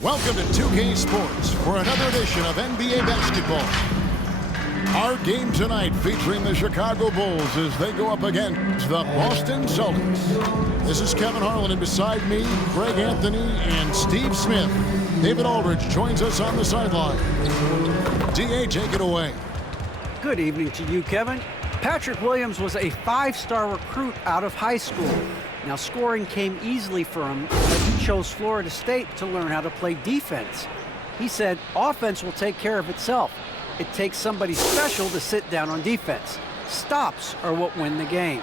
Welcome to 2K Sports for another edition of NBA basketball. Our game tonight featuring the Chicago Bulls as they go up against the Boston Celtics. This is Kevin Harlan, and beside me, Greg Anthony and Steve Smith. David Aldridge joins us on the sideline. DA, take it away. Good evening to you, Kevin. Patrick Williams was a five-star recruit out of high school. Now, scoring came easily for him, but he chose Florida State to learn how to play defense. He said, offense will take care of itself. It takes somebody special to sit down on defense. Stops are what win the game.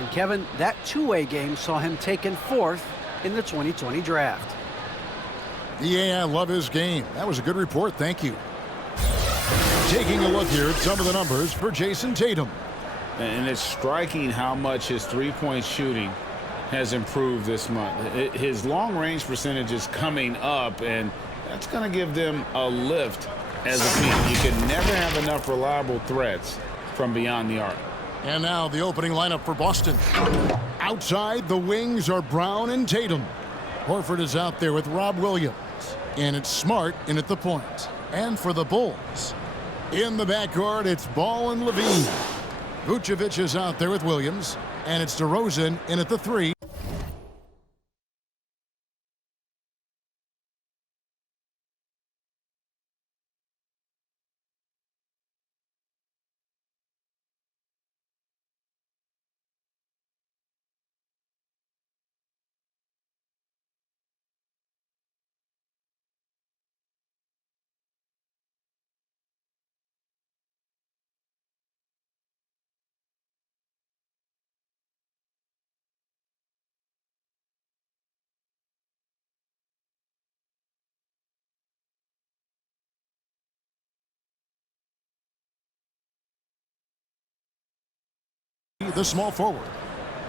And Kevin, that two-way game saw him taken fourth in the 2020 draft. Yeah, I love his game. That was a good report. Thank you. Taking a look here at some of the numbers for Jason Tatum. And it's striking how much his three-point shooting has improved this month. His long-range percentage is coming up, and that's going to give them a lift as a team. You can never have enough reliable threats from beyond the arc. And now the opening lineup for Boston. Outside, the wings are Brown and Tatum. Horford is out there with Rob Williams. And it's Smart in at the point. And for the Bulls, in the backcourt, it's Ball and Levine. Vucevic is out there with Williams. And it's DeRozan in at the three. The small forward.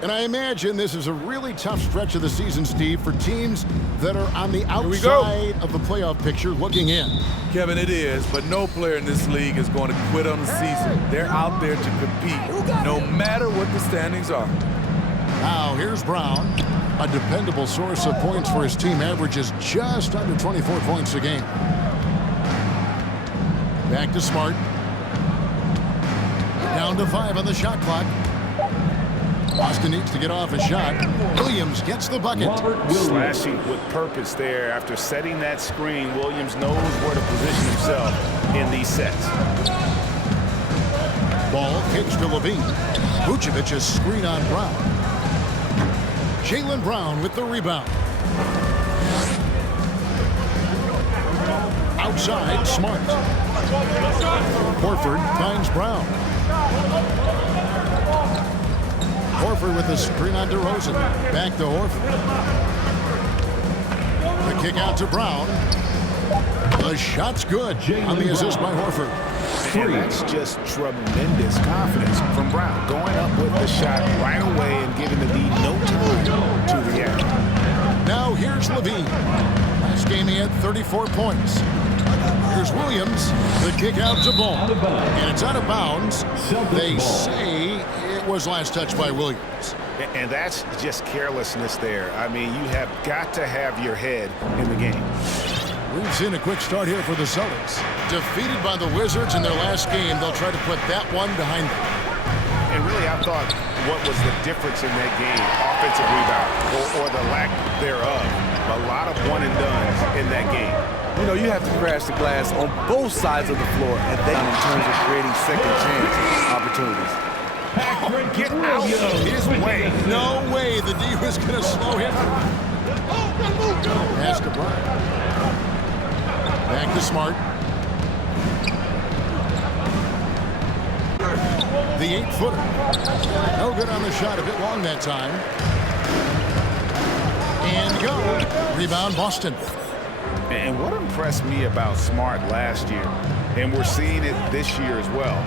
And I imagine this is a really tough stretch of the season, Steve, for teams that are on the outside of the playoff picture looking in. Kevin, it is, but no player in this league is going to quit on the season. They're out there to compete, no matter what the standings are. Now, here's Brown. A dependable source of points for his team, averages just under 24 points a game. Back to Smart. Down to 5 on the shot clock. Boston needs to get off a shot. Williams gets the bucket. Slashing with purpose there. After setting that screen, Williams knows where to position himself in these sets. Ball kicks to Levine. Vucevic's screen on Brown. Jaylen Brown with the rebound. Outside, Smart. Horford finds Brown. Horford with the screen on DeRozan. Back to Horford. The kick out to Brown. The shot's good on the assist by Horford. And that's just tremendous confidence from Brown. Going up with the shot right away and giving the lead no time to react. Now here's Levine. Last game he had 34 points. Here's Williams. The kick out to Ball. And it's out of bounds. They say it was last touched by Williams. And that's just carelessness there. I mean, you have got to have your head in the game. We've seen a quick start here for the Celtics. Defeated by the Wizards in their last game, they'll try to put that one behind them. And really, I thought what was the difference in that game? Offensive rebound or the lack thereof. A lot of one-and-dones in that game. You know, you have to crash the glass on both sides of the floor, and then in terms of creating second chance opportunities. Get out of his way. No way the D was going to slow him. Pass to Brown. Back to Smart. The 8-footer. No good on the shot, a bit long that time. And go. Rebound Boston. And what impressed me about Smart last year, and we're seeing it this year as well,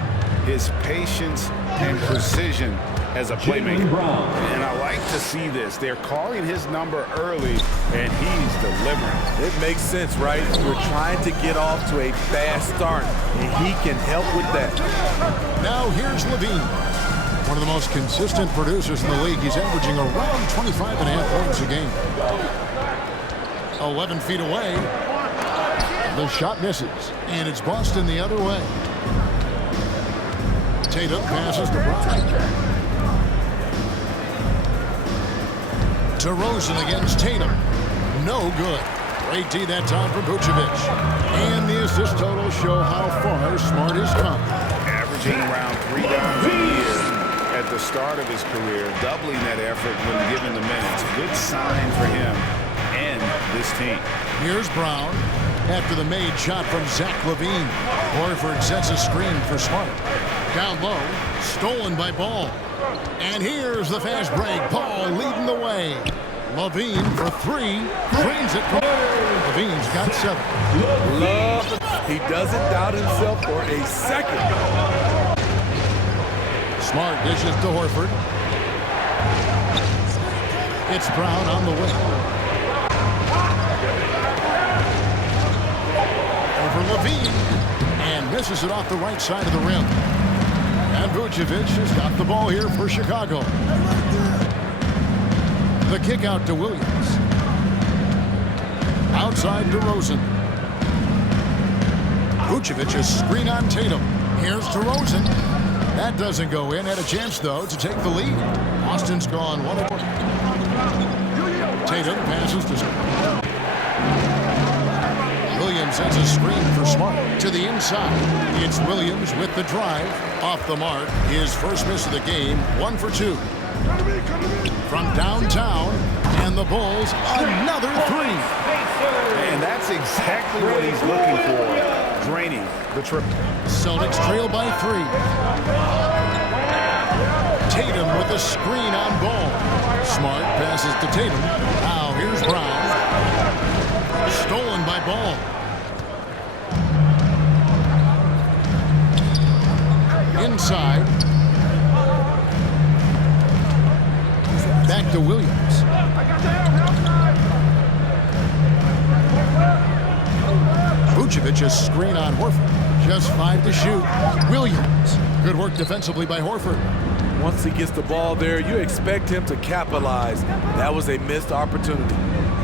his patience and precision as a playmaker. And I like to see this. They're calling his number early, and he's delivering. It makes sense, right? We're trying to get off to a fast start, and he can help with that. Now here's Levine. One of the most consistent producers in the league. He's averaging around 25.5 points a game. 11 feet away. The shot misses, and it's Boston the other way. Tatum passes to Brown. DeRozan against Tatum. No good. Great D that time from Vucevic. And the assist totals show how far Smart has come. Averaging around 3 rebounds a year at the start of his career, doubling that effort when given the minutes. Good sign for him and this team. Here's Brown after the made shot from Zach LaVine. Horford sets a screen for Smart. Down low, stolen by Ball. And here's the fast break. Ball leading the way. LaVine for 3. Drains it. LaVine's got 7. He doesn't doubt himself for a second. Smart dishes to Horford. It's Brown on the wing. Over LaVine. And misses it off the right side of the rim. And Vucevic has got the ball here for Chicago. The kick out to Williams. Outside DeRozan. Vucevic's screen on Tatum. Here's DeRozan. That doesn't go in. Had a chance, though, to take the lead. Boston's gone 1-1. Tatum passes to Williams sends a screen for Smart to the inside. It's Williams with the drive. Off the mark. His first miss of the game. 1 for 2. From downtown. And the Bulls, another 3. And that's exactly what he's looking for. Draining the triple. Celtics trail by 3. Tatum with a screen on Ball. Smart passes to Tatum. Now here's Brown. Stolen by Ball. Inside. Back to Williams. Vucevic's screen on Horford. Just 5 to shoot. Williams. Good work defensively by Horford. Once he gets the ball there, you expect him to capitalize. That was a missed opportunity.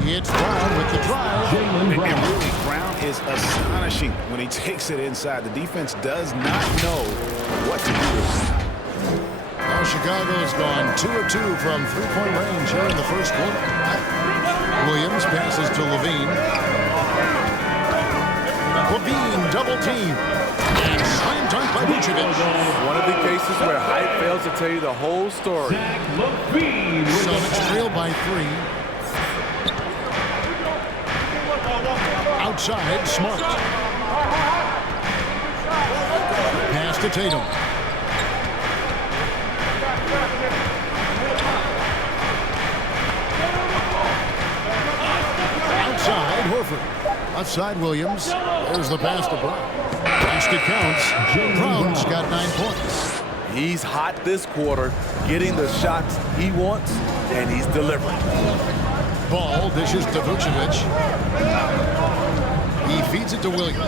It's Brown with the drive. And really, Brown is astonishing when he takes it inside. The defense does not know what to do with it. Well, Chicago's gone 2 of 2 from three-point range here in the first quarter. Williams passes to LaVine. LaVine double team. And slam dunk by Vucevic. One of the cases where height fails to tell you the whole story. Celtics trail by 3. Outside, Smart. Pass to Tatum. Outside, Horford. Outside, Williams. There's the pass to Brown. Basket counts. Brown's got 9 points. He's hot this quarter, getting the shots he wants, and he's delivering. Ball dishes to Vucevic. He feeds it to Williams.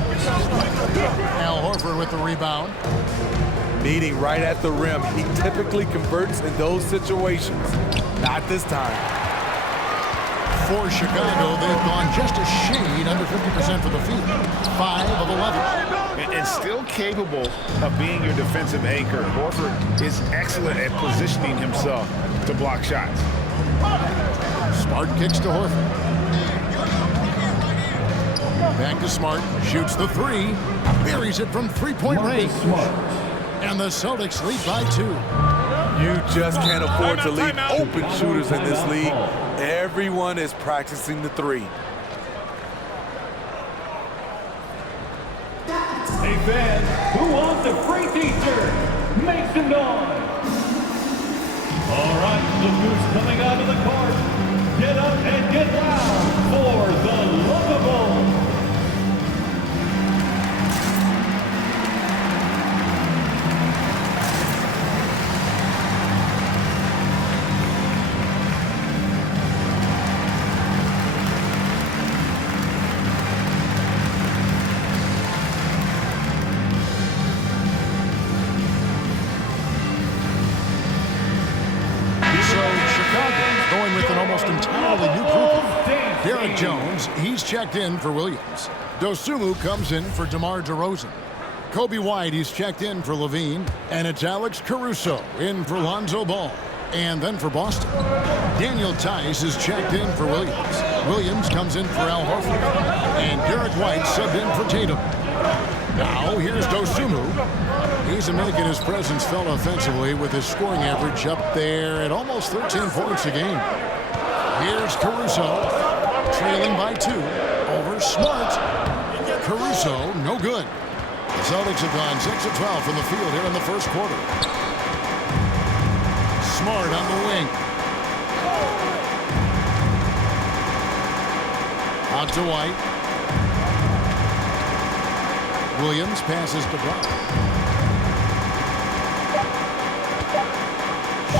Al Horford with the rebound. Meeting right at the rim. He typically converts in those situations. Not this time. For Chicago, they've gone just a shade under 50% for the field. 5 of 11. And still capable of being your defensive anchor. Horford is excellent at positioning himself to block shots. Smart kicks to Horford. Back to Smart. Shoots the 3. Buries it from three-point range. And the Celtics lead by 2. You just can't afford to leave open shooters in this league. Everyone is practicing the 3. Hey fans, who wants a free t-shirt? Make some noise. All right, look who's coming out of the court. Get up and get loud for the Lovable. Jones, he's checked in for Williams. Dosunmu comes in for DeMar DeRozan. Kobe White, he's checked in for Levine. And it's Alex Caruso in for Lonzo Ball. And then for Boston, Daniel Tice is checked in for Williams. Williams comes in for Al Horford. And Derek White subbed in for Tatum. Now here's Dosunmu. He's making his presence felt offensively with his scoring average up there at almost 13 points a game. Here's Caruso, trailing by 2 over Smart. Caruso, no good. The Celtics have gone 6 of 12 from the field here in the first quarter. Smart on the wing. Out to White. Williams passes to Brown.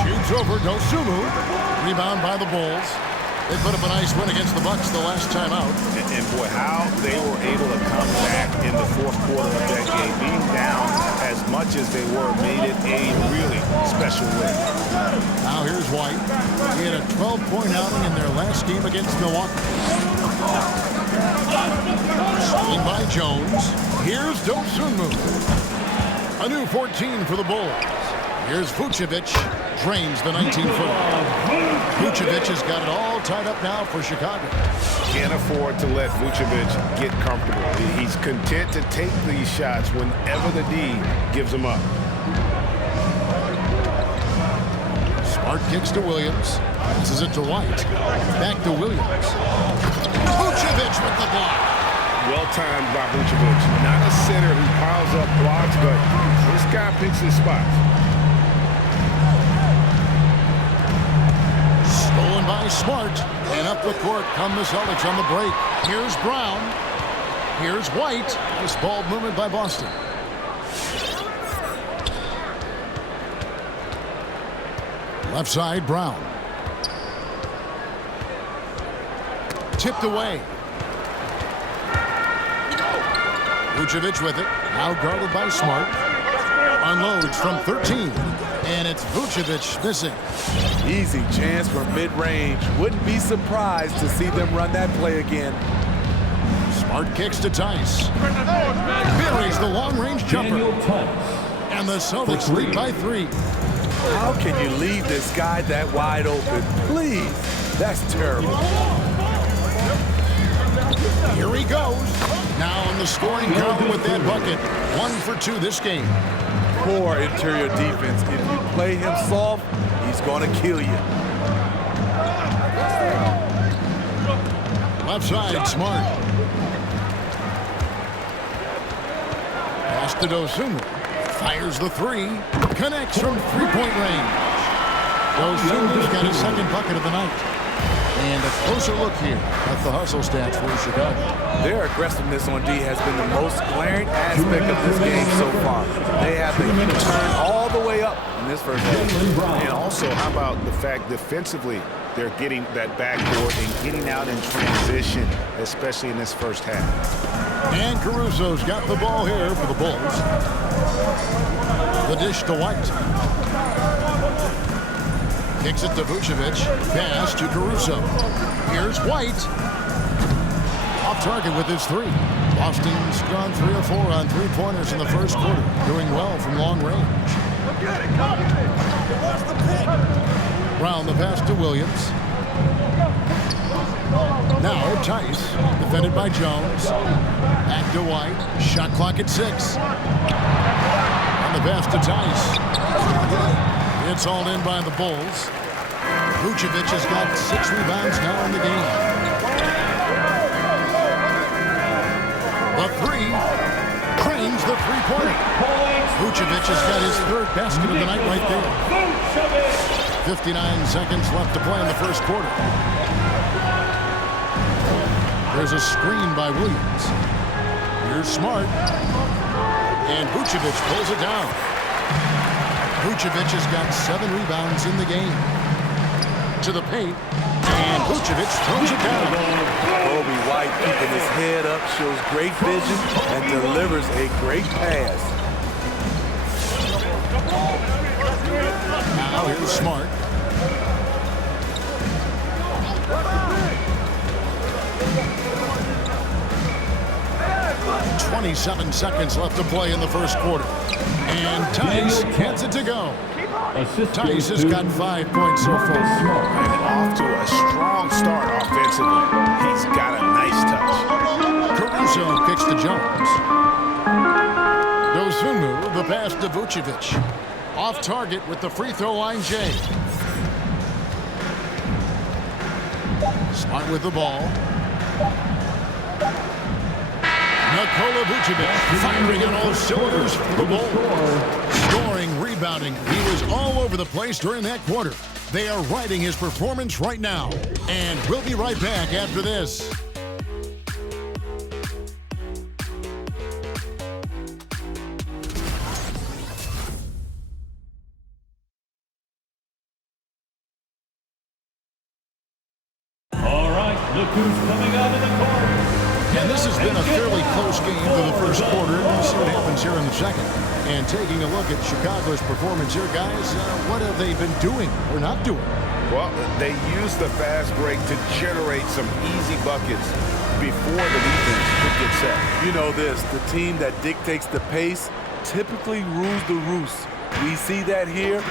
Shoots over Dosunmu. Rebound by the Bulls. They put up a nice win against the Bucks the last time out. And boy, how they were able to come back in the fourth quarter of that game. Being down as much as they were made it a really special win. Now here's White. He had a 12-point outing in their last game against Milwaukee. Screen by Jones. Here's Dosunmu. A new 14 for the Bulls. Here's Vucevic. Drains the 19-footer. Vucevic has got it all tied up now for Chicago. Can't afford to let Vucevic get comfortable. He's content to take these shots whenever the D gives them up. Smart kicks to Williams. Passes it to White. Back to Williams. Vucevic with the block. Well-timed by Vucevic. Not a center who piles up blocks, but this guy picks his spots. Stolen by Smart. And up the court come the Celtics on the break. Here's Brown. Here's White. Nice ball movement by Boston. Left side, Brown. Tipped away. Vucevic with it. Now guarded by Smart. Unloads from 13. And it's Vucevic missing. Easy chance for mid-range. Wouldn't be surprised to see them run that play again. Smart kicks to Tice. Buries the long-range jumper. And the Celtics lead by 3. How can you leave this guy that wide open? Please. That's terrible. Here he goes. Now in the scoring column with that bucket. 1 for 2 this game. Poor interior defense. If you play him soft, he's going to kill you. Left side, Smart. Pass to Dosunmu. Fires the 3. Connects from 3-point range. Dosunmu's got his second bucket of the night. And a closer look here at the hustle stats for Chicago. Their aggressiveness on D has been the most glaring aspect of this game so far. They have the turn all the way up in this first half. And also, how about the fact defensively they're getting that backboard and getting out in transition, especially in this first half. And Caruso's got the ball here for the Bulls. The dish to White. Kicks it to Vucevic. Pass to Caruso. Here's White. Off target with his 3. Boston's gone 3 of 4 on 3-pointers in the first quarter. Doing well from long range. Brown the pass to Williams. Now Tice. Defended by Jones. Back to White. Shot clock at 6. And the pass to Tice. It's hauled in by the Bulls. Vucevic has got 6 rebounds now in the game. The 3 trains the 3-pointer. Vucevic has got his 3rd basket of the night right there. 59 seconds left to play in the first quarter. There's a screen by Williams. Here's Smart. And Vucevic pulls it down. Vucevic has got 7 rebounds in the game. To the paint, and Vucevic throws it down. Kobe White keeping his head up, shows great vision, and delivers a great pass. Now here's Smart. 27 seconds left to play in the first quarter. And Tice gets it to go. Tice has got 5 points so far. Off to a strong start offensively. He's got a nice touch. Caruso kicks to Jones. Dosunmu, the pass to Vucevic. Off target with the free throw line, Jay. Smart with the ball. Nikola Vucevic firing on all cylinders for the Bulls. Scoring, rebounding. He was all over the place during that quarter. They are riding his performance right now. And we'll be right back after this. All right, look who's coming out of the court. And this has been a fairly close game for the first quarter. We'll see what happens here in the second. And taking a look at Chicago's performance here, guys, what have they been doing or not doing? Well, they used the fast break to generate some easy buckets before the defense could get set. You know this, the team that dictates the pace typically rules the roost. We see that here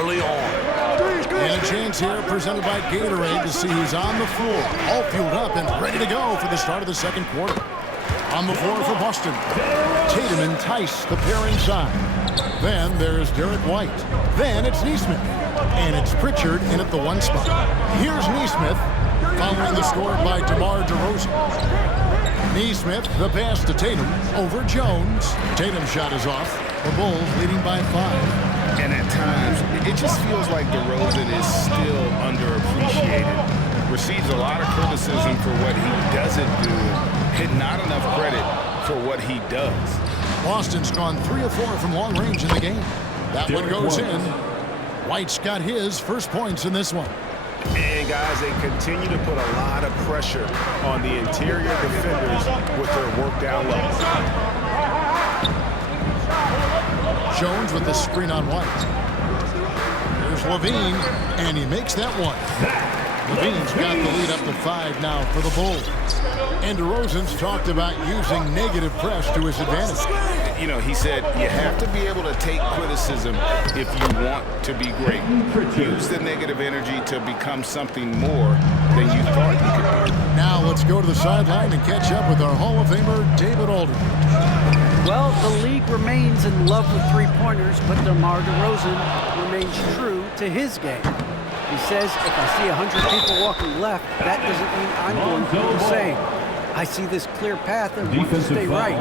early on. And a chance here presented by Gatorade to see who's on the floor, all fueled up and ready to go for the start of the second quarter. On the floor for Boston, Tatum and Tice, the pair inside. Then there's Derek White. Then it's Nesmith. And it's Pritchard in at the one spot. Here's Nesmith, following the score by DeMar DeRozan. Nesmith, the pass to Tatum, over Jones. Tatum's shot is off. The Bulls leading by 5. And at times, it just feels like DeRozan is still underappreciated. Receives a lot of criticism for what he doesn't do, and not enough credit for what he does. Boston's gone 3 of 4 from long range in the game. That one goes in. White's got his first points in this one. And guys, they continue to put a lot of pressure on the interior defenders with their work down low. Jones with the screen on White. There's Levine, and he makes that one. Levine's got the lead up to 5 now for the Bulls. And DeRozan's talked about using negative press to his advantage. You know, he said you have to be able to take criticism if you want to be great. Use the negative energy to become something more than you thought you could be. Now let's go to the sideline and catch up with our Hall of Famer, David Aldridge. Well, the league remains in love with three-pointers, but DeMar DeRozan remains true to his game. He says, if I see 100 people walking left, that doesn't mean I'm going to do the same. I see this clear path and want to stay right.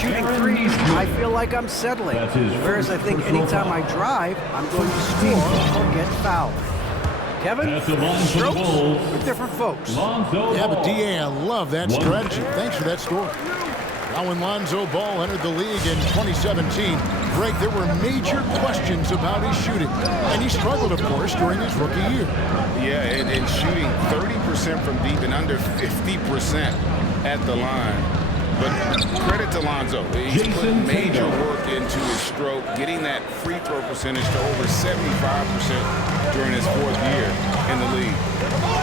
Shooting threes, I feel like I'm settling. Whereas I think anytime I drive, I'm going to score or get fouled. Kevin, strokes for different folks. Yeah, but DA, I love that strategy. Thanks for that story. Now when Lonzo Ball entered the league in 2017, Greg, there were major questions about his shooting. And he struggled, of course, during his rookie year. Yeah, and shooting 30% from deep and under 50% at the line. But credit to Lonzo. He's put major work into his stroke, getting that free throw percentage to over 75% during his 4th year in the league.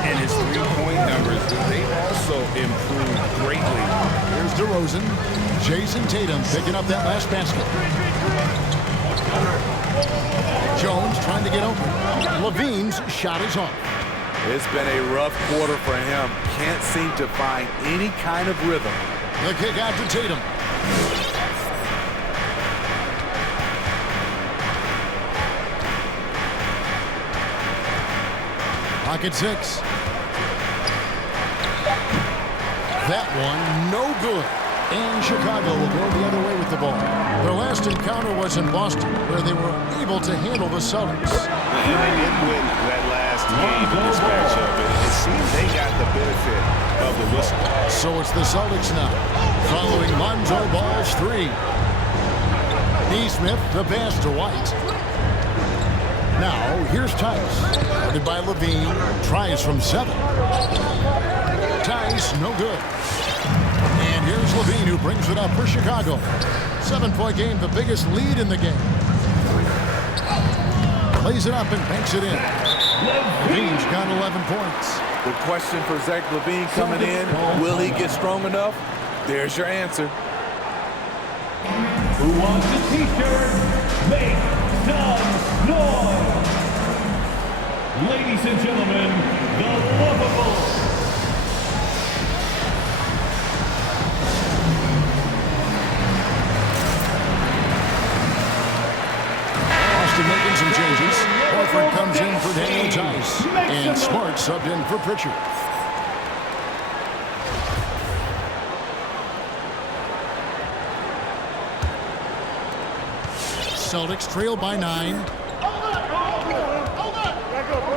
And his three-point numbers, they've also improved greatly. Here's DeRozan. Jason Tatum picking up that last basket. Jones trying to get open. Levine's shot is off. It's been a rough quarter for him. Can't seem to find any kind of rhythm. The kick out to Tatum. Pocket 6. That one, no good. And Chicago will go the other way with the ball. Their last encounter was in Boston, where they were able to handle the Celtics. And they did win that last game in this matchup. It seems they got the benefit of the whistle. So it's the Celtics now, following Lonzo Ball's 3. Nesmith, the pass to White. Now, here's Tice. Guarded by Levine. Tries from 7. Tice, no good. And here's Levine, who brings it up for Chicago. 7-point game, the biggest lead in the game. Plays it up and banks it in. Levine's got 11 points. The question for Zach LaVine coming in, will he get strong enough? There's your answer. who wants a t-shirt, make some noise. Ladies and gentlemen, the lovable. Making some changes. Horford comes in for Daniel Tice. And Smart subbed in for Pritchard. Celtics trail by 9.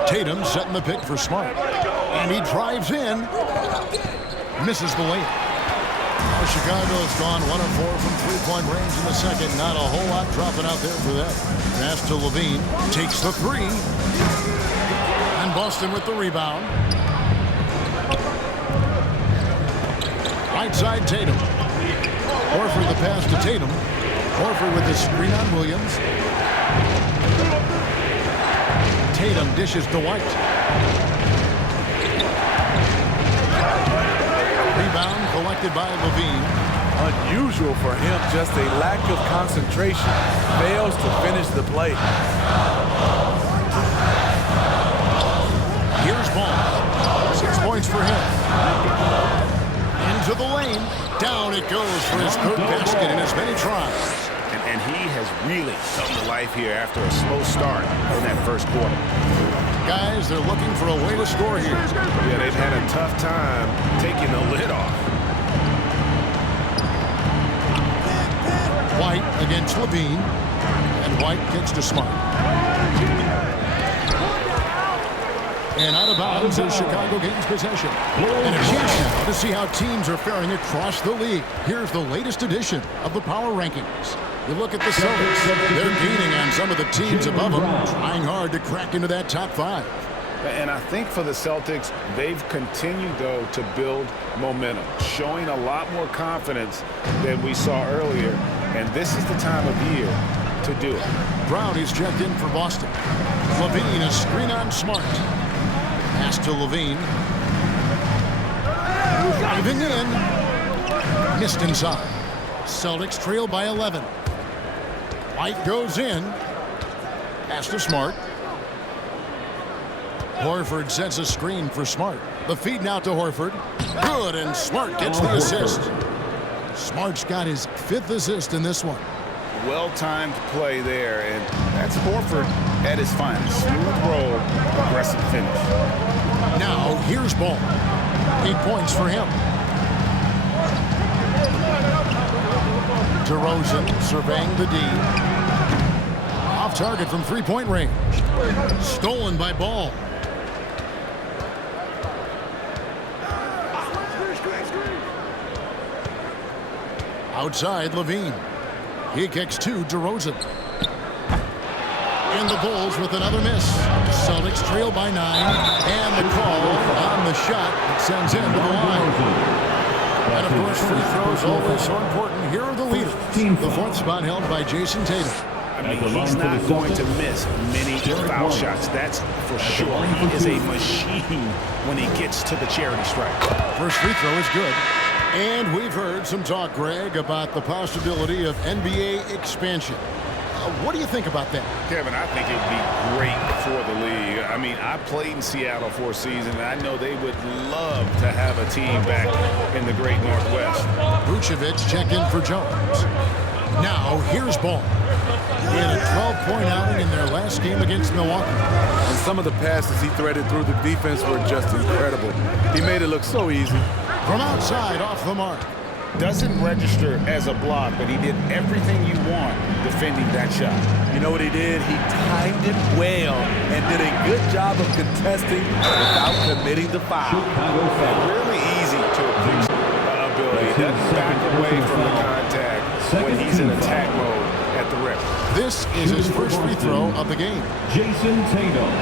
Tatum setting the pick for Smart. And he drives in. Misses the layup. Now Chicago's gone 1 of 4 from three-point range in the second. Not a whole lot dropping out there for them. Pass to Levine. Takes the 3. And Boston with the rebound. Right side Tatum. Horford the pass to Tatum. Horford with the screen on Williams. Tatum dishes to White. Rebound collected by Levine. Unusual for him, just a lack of concentration. Fails to finish the play. Here's Ball. 6 points for him. Into the lane. Down it goes for his third basket in as many tries. And he has really come to life here after a slow start in that first quarter. Guys, they're looking for a way to score here. Yeah, they've had a tough time taking the lid off. White against Levine. And White gets to Smart. And out of bounds as Chicago gains possession. And a chance now to see how teams are faring across the league. Here's the latest edition of the Power Rankings. You look at the Celtics. They're gaining on some of the teams above them, trying hard to crack into that top 5. And I think for the Celtics, they've continued, though, to build momentum, showing a lot more confidence than we saw earlier. And this is the time of year to do it. Brown is checked in for Boston. Levine, a screen on Smart. Pass to Levine. Driving in. Missed inside. Celtics trail by 11. White goes in. Pass to Smart. Horford sets a screen for Smart. The feed now to Horford. Good, and Smart gets the assist. Smart's got his 5th assist in this one. Well-timed play there, and that's Horford at his finest. Smooth roll, aggressive finish. Now, here's Ball. 8 points for him. DeRozan surveying the D. Off target from three-point range. Stolen by Ball. Outside, Levine. He kicks to DeRozan. And the Bulls with another miss. Celtics trail by 9. And the call on the shot that sends him to the line. And, of course, free throws always so important. Here are the leaders. The 4th spot held by Jason Tatum. I mean, he's not going to miss many foul shots. That's for sure. He is a machine when he gets to the charity stripe. First free throw is good. And we've heard some talk, Greg, about the possibility of NBA expansion. What do you think about that? Kevin, I think it would be great for the league. I mean, I played in Seattle for a season, and I know they would love to have a team back in the great Northwest. Vucevic checked in for Jones. Now, here's Ball. He had a 12-point outing in their last game against Milwaukee. And some of the passes he threaded through the defense were just incredible. He made it look so easy. From outside, off the mark. Doesn't register as a block, but he did everything you want defending that shot. You know what he did? He timed it well and did a good job of contesting without committing the foul. Really easy to appreciate ability. He doesn't back away from the contact when he's in attack mode at the rim. This is his first free throw of the game. Jason Tatum.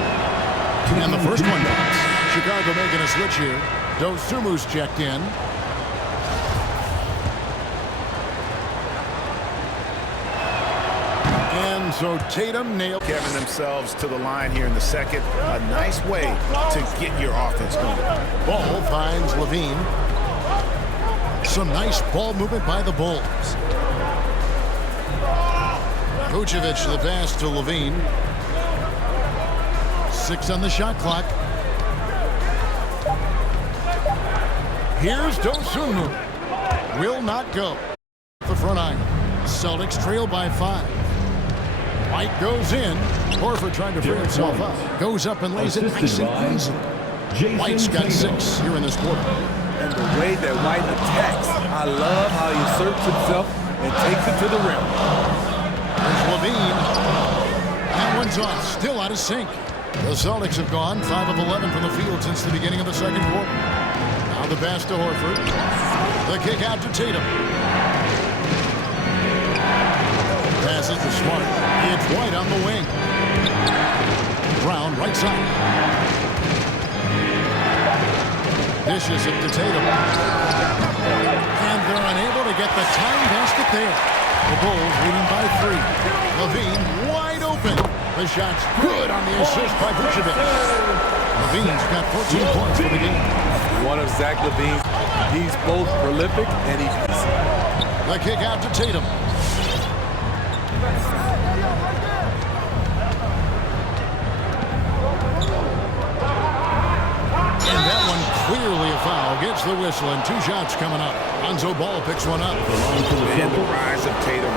And the first one counts. Chicago making a switch here. Dosumu's checked in. And so Tatum nailed Kevin themselves to the line here in the second. A nice way to get your offense going. Ball finds Levine. Some nice ball movement by the Bulls. Vucevic, the pass to Levine. 6 on the shot clock. Here's Dosunmu. Will not go. The front iron. Celtics trail by 5. White goes in. Horford trying to free himself up. Goes up and lays it nice and easy. White's got 6 here in this quarter. And the way that White attacks, I love how he asserts himself and takes it to the rim. There's Levine. That one's off. Still out of sync. The Celtics have gone 5 of 11 from the field since the beginning of the second quarter. Now the pass to Horford. The kick out to Tatum. Passes to Smart. It's White on the wing. Brown right side. Dishes it to Tatum. And they're unable to get the time basket there. The Bulls leading by 3. Levine wide open. The shot's good on the assist by Vucevic. Levine's got 14 points for the game. One of Zach Levine's, he's both prolific and efficient. The kick out to Tatum. And that one clearly a foul. Gets the whistle and 2 shots coming up. Lonzo Ball picks one up. And the rise of Tatum,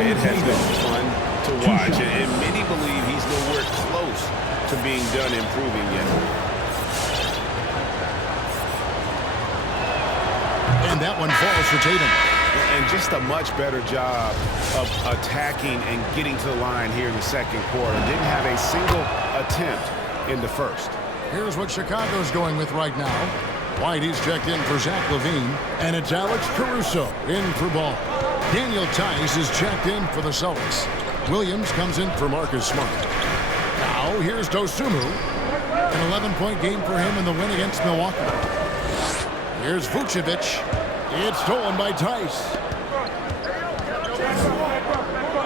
it has been fun to watch. And many believe he's nowhere close to being done improving yet. And that one falls for Tatum. And just a much better job of attacking and getting to the line here in the second quarter. Didn't have a single attempt in the first. Here's what Chicago's going with right now. Whitey's checked in for Zach Levine, and it's Alex Caruso in for Ball. Daniel Tice is checked in for the Celtics. Williams comes in for Marcus Smart. Now here's Dosunmu. An 11-point game for him in the win against Milwaukee. Here's Vucevic. It's stolen by Tice.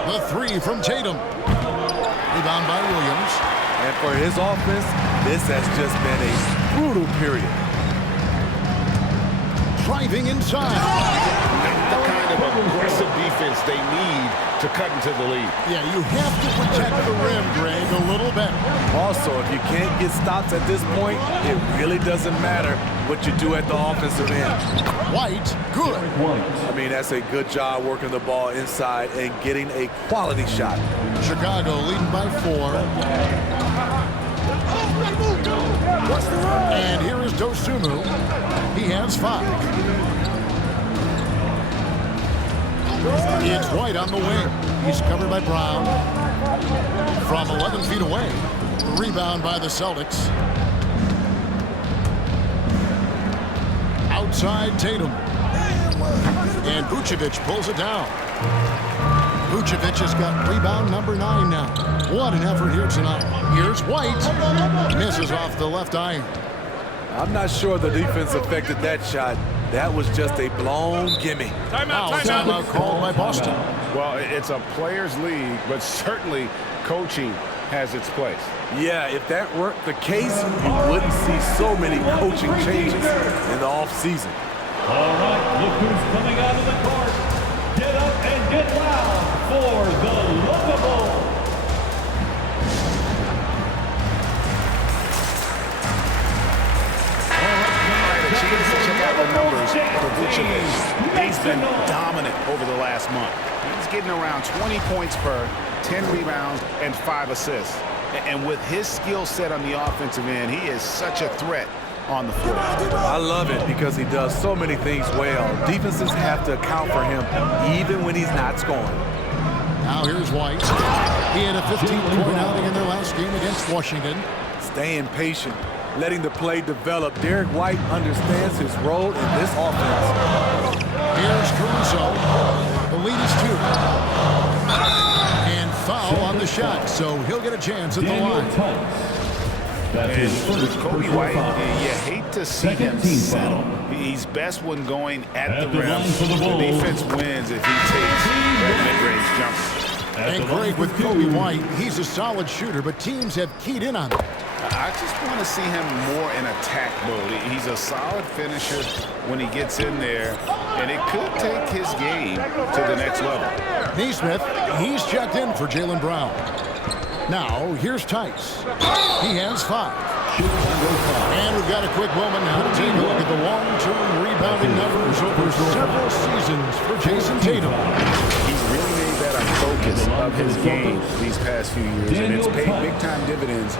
The 3 from Tatum. Rebound by Williams. And for his offense, this has just been a brutal period. Driving inside. Not the kind of aggressive defense they need to cut into the lead. Yeah, you have to protect the rim, Greg, a little better. Also, if you can't get stops at this point, it really doesn't matter what you do at the offensive end. White, good. I mean, that's a good job working the ball inside and getting a quality shot. Chicago leading by 4. And here is Dosunmu. He has 5. It's White on the wing. He's covered by Brown. From 11 feet away. Rebound by the Celtics. Outside Tatum. And Vucevic pulls it down. Vucevic has got rebound number 9 now. What an effort here tonight. Here's White. Misses off the left iron. I'm not sure the defense affected that shot. That was just a blown gimme. Timeout called by Boston. Well, it's a players' league, but certainly coaching has its place. Yeah, if that weren't the case, you wouldn't see so many coaching changes in the offseason. All right, look who's coming out of the court. Get up and get loud for the Lookable. Check out the numbers for Vucevic. He's been dominant over the last month. He's getting around 20 points per, 10 rebounds, and 5 assists. And with his skill set on the offensive end, he is such a threat on the floor. I love it because he does so many things well. Defenses have to account for him even when he's not scoring. Now here's White. He had a 15-point outing in their last game against Washington. Staying patient, letting the play develop. Derek White understands his role in this offense. Here's Caruso. The lead is 2. And foul on the shot, so he'll get a chance at the line. And with Kobe White, you hate to see him settle. He's best when going at the rim. The defense wins if he takes that mid-range jumper. And Greg, with Kobe White, he's a solid shooter, but teams have keyed in on him. I just want to see him more in attack mode. He's a solid finisher when he gets in there, and it could take his game to the next level. Neesmith, he's checked in for Jaylen Brown. Now, here's Tice. He has 5. And we've got a quick moment now to take a look at the long-term rebounding numbers over several seasons for Jason Tatum. He's really made that a focus of his game these past few years, and it's paid big-time dividends.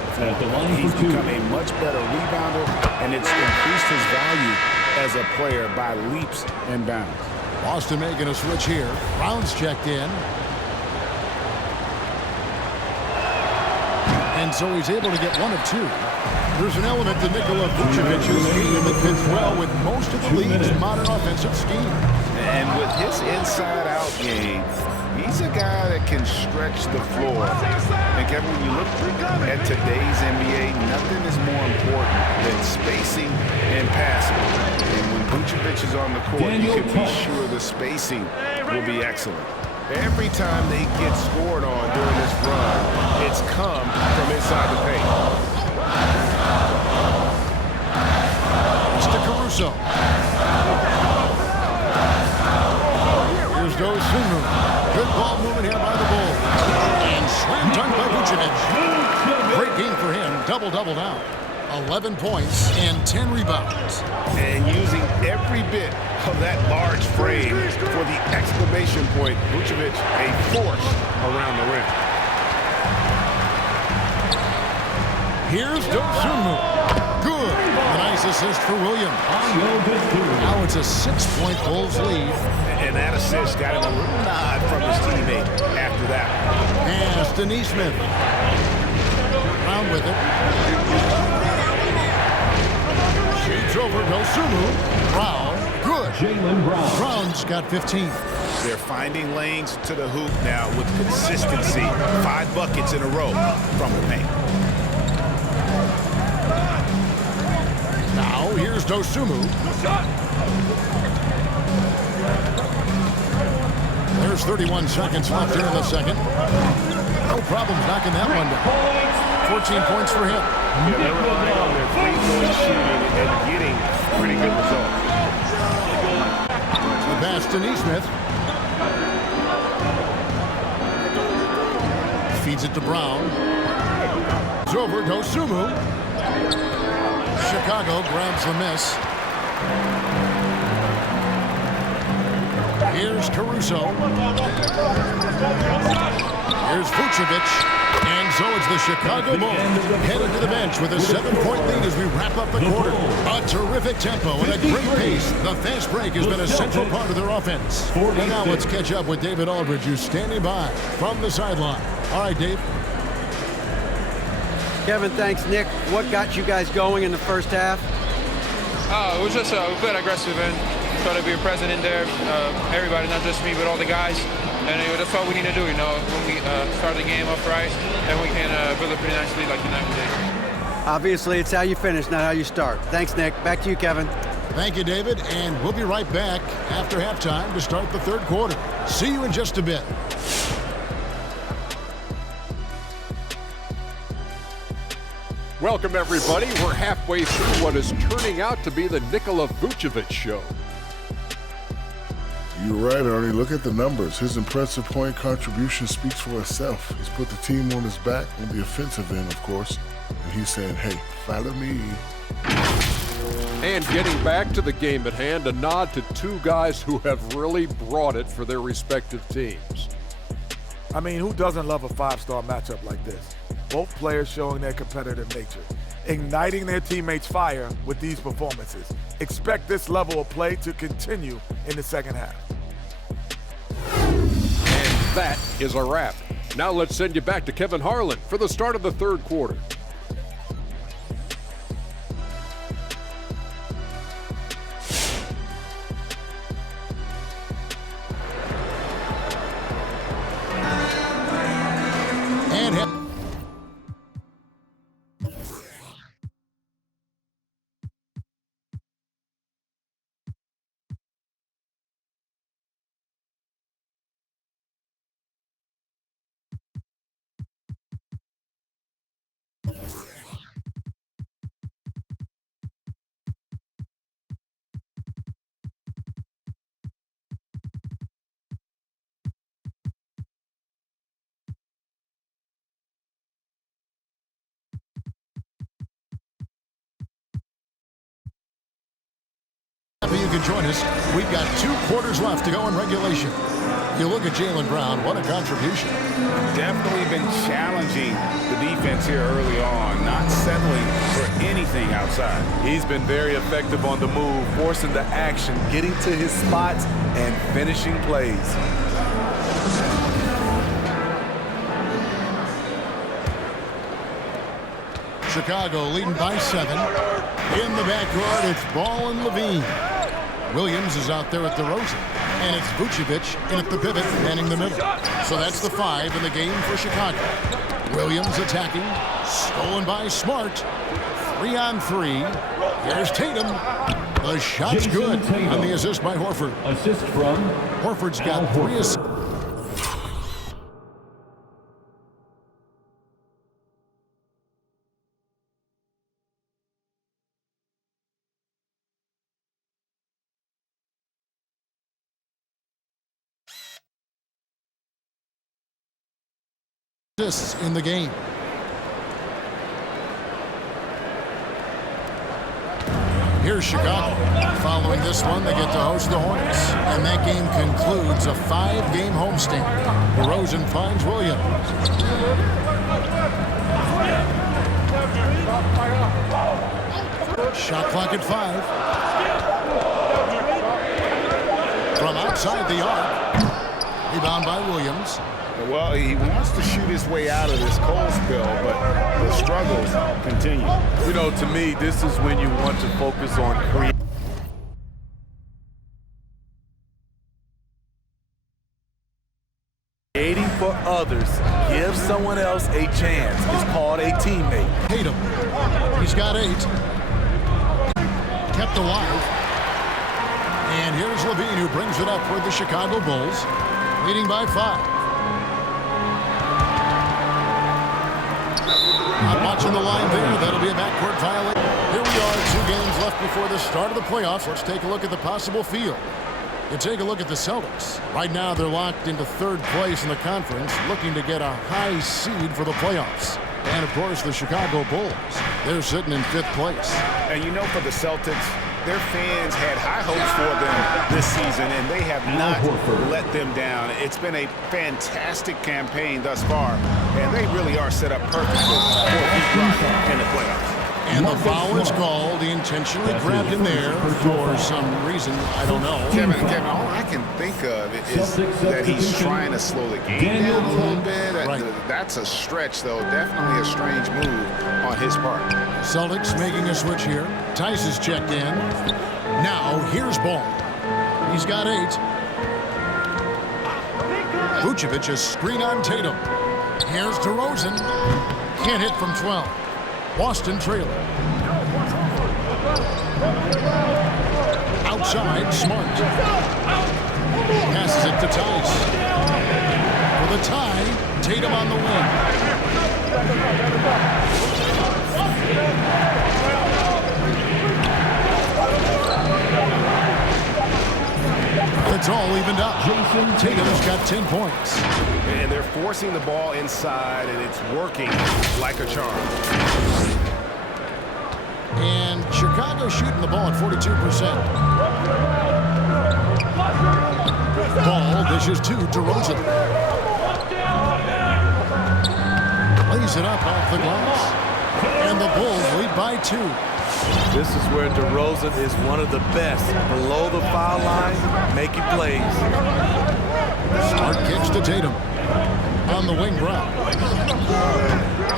He's become a much better rebounder, and it's increased his value as a player by leaps and bounds. Boston making a switch here. Brown's checked in. And so he's able to get 1 of 2. There's an element to Nikola Vucevic's game that fits well with most of the league's modern offensive scheme. And with his inside-out game, he's a guy that can stretch the floor. And Kevin, when you look at today's NBA, nothing is more important than spacing and passing. And when Vucevic is on the court, you can be sure the spacing will be excellent. Every time they get scored on during this run, it's come from inside the paint. To Caruso. Here's Dosunmu. Good ball movement here by the Bulls. And slam dunk by Vucevic. Great game for him. Double-double now. 11 points and 10 rebounds. And using every bit of that large frame for the exclamation point, Vucevic a force around the rim. Here's Dosunmu. Good. A nice assist for Williams. Now it's a 6-point Bulls lead. And that assist got him a little nod from his teammate after that. Pass to Neesmith. Brown with it. Shoots over Dosunmu. Brown. Good. Jaylen Brown. Brown's got 15. They're finding lanes to the hoop now with consistency. 5 buckets in a row from the paint. Now here's Dosunmu. There's 31 seconds left here in the second. No problem knocking that one down. 14 points for him. Yeah, they're relying on their three-point shooting and getting pretty good results. The pass to Neesmith. Feeds it to Brown. It's over Dosunmu. Chicago grabs the miss. Here's Caruso. Here's Vucevic. And so it's the Chicago Bulls headed to the bench with a 7-point lead as we wrap up the quarter. A terrific tempo and a great pace. The fast break has been a central part of their offense. And now let's catch up with David Aldridge, who's standing by from the sideline. All right, Dave. Kevin, thanks, Nick. What got you guys going in the first half? It was just we played aggressive and try to be present in there. Everybody, not just me, but all the guys. And that's what we need to do, when we start the game off right, then we can build a pretty nice lead like tonight we did. Obviously, it's how you finish, not how you start. Thanks, Nick. Back to you, Kevin. Thank you, David. And we'll be right back after halftime to start the third quarter. See you in just a bit. Welcome, everybody. We're halfway through what is turning out to be the Nikola Vucevic show. You're right, Ernie. Look at the numbers. His impressive point contribution speaks for itself. He's put the team on his back on the offensive end, of course. And he's saying, hey, follow me. And getting back to the game at hand, a nod to 2 guys who have really brought it for their respective teams. I mean, who doesn't love a 5-star matchup like this? Both players showing their competitive nature, igniting their teammates' fire with these performances. Expect this level of play to continue in the second half. And that is a wrap. Now let's send you back to Kevin Harlan for the start of the third quarter. you can join us. We've got 2 quarters left to go in regulation. You look at Jaylen Brown, what a contribution. Definitely been challenging the defense here early on, not settling for anything outside. He's been very effective on the move, forcing the action, getting to his spots, and finishing plays. Chicago leading by 7. In the backcourt, it's Ball and Levine. Williams is out there at DeRozan. And it's Vucevic in at the pivot, manning the middle. So that's the 5 in the game for Chicago. Williams attacking. Stolen by Smart. 3 on 3. Here's Tatum. The shot's good. And the assist by Horford. Assist from Horford's got 3 assists. In the game. Here's Chicago. Following this one, they get to host the Hornets. And that game concludes a 5-game homestand. DeRozan finds Williams. Shot clock at 5. From outside the arc. Rebound by Williams. Well, he wants to shoot his way out of this cold spell, but the struggles continue. You know, to me, this is when you want to focus on creating for others. Give someone else a chance. It's called a teammate. Tatum. He's got 8. Kept alive. And here's Levine, who brings it up for the Chicago Bulls, leading by 5. Not watching the line there. That'll be a backcourt violation. Here we are, 2 games left before the start of the playoffs. Let's take a look at the possible field. You take a look at the Celtics. Right now, they're locked into 3rd place in the conference, looking to get a high seed for the playoffs. And, of course, the Chicago Bulls. They're sitting in 5th place. And you know, for the Celtics, their fans had high hopes for them this season, and they have not let them down. It's been a fantastic campaign thus far, and they really are set up perfectly for a deep run in the playoffs. And the foul is called. He intentionally grabbed him there for some reason. I don't know. Kevin, all I can think of is that he's trying to slow the game down a little bit. Right. That's a stretch, though. Definitely a strange move on his part. Celtics making a switch here. Tice is checked in. Now, here's Ball. He's got 8. Vucevic is screen on Tatum. Here's DeRozan. Can't hit from 12. Boston trailer. Outside, Smart. Passes it to Tice. For the tie, Tatum on the wing. It's all evened up. Tatum's got 10 points. And they're forcing the ball inside, and it's working like a charm. And Chicago shooting the ball at 42%. Ball dishes to DeRozan. Lays it up off the glass. And the Bulls lead by 2. This is where DeRozan is one of the best. Below the foul line, making plays. Smart kicks to Tatum. On the wing, Brown.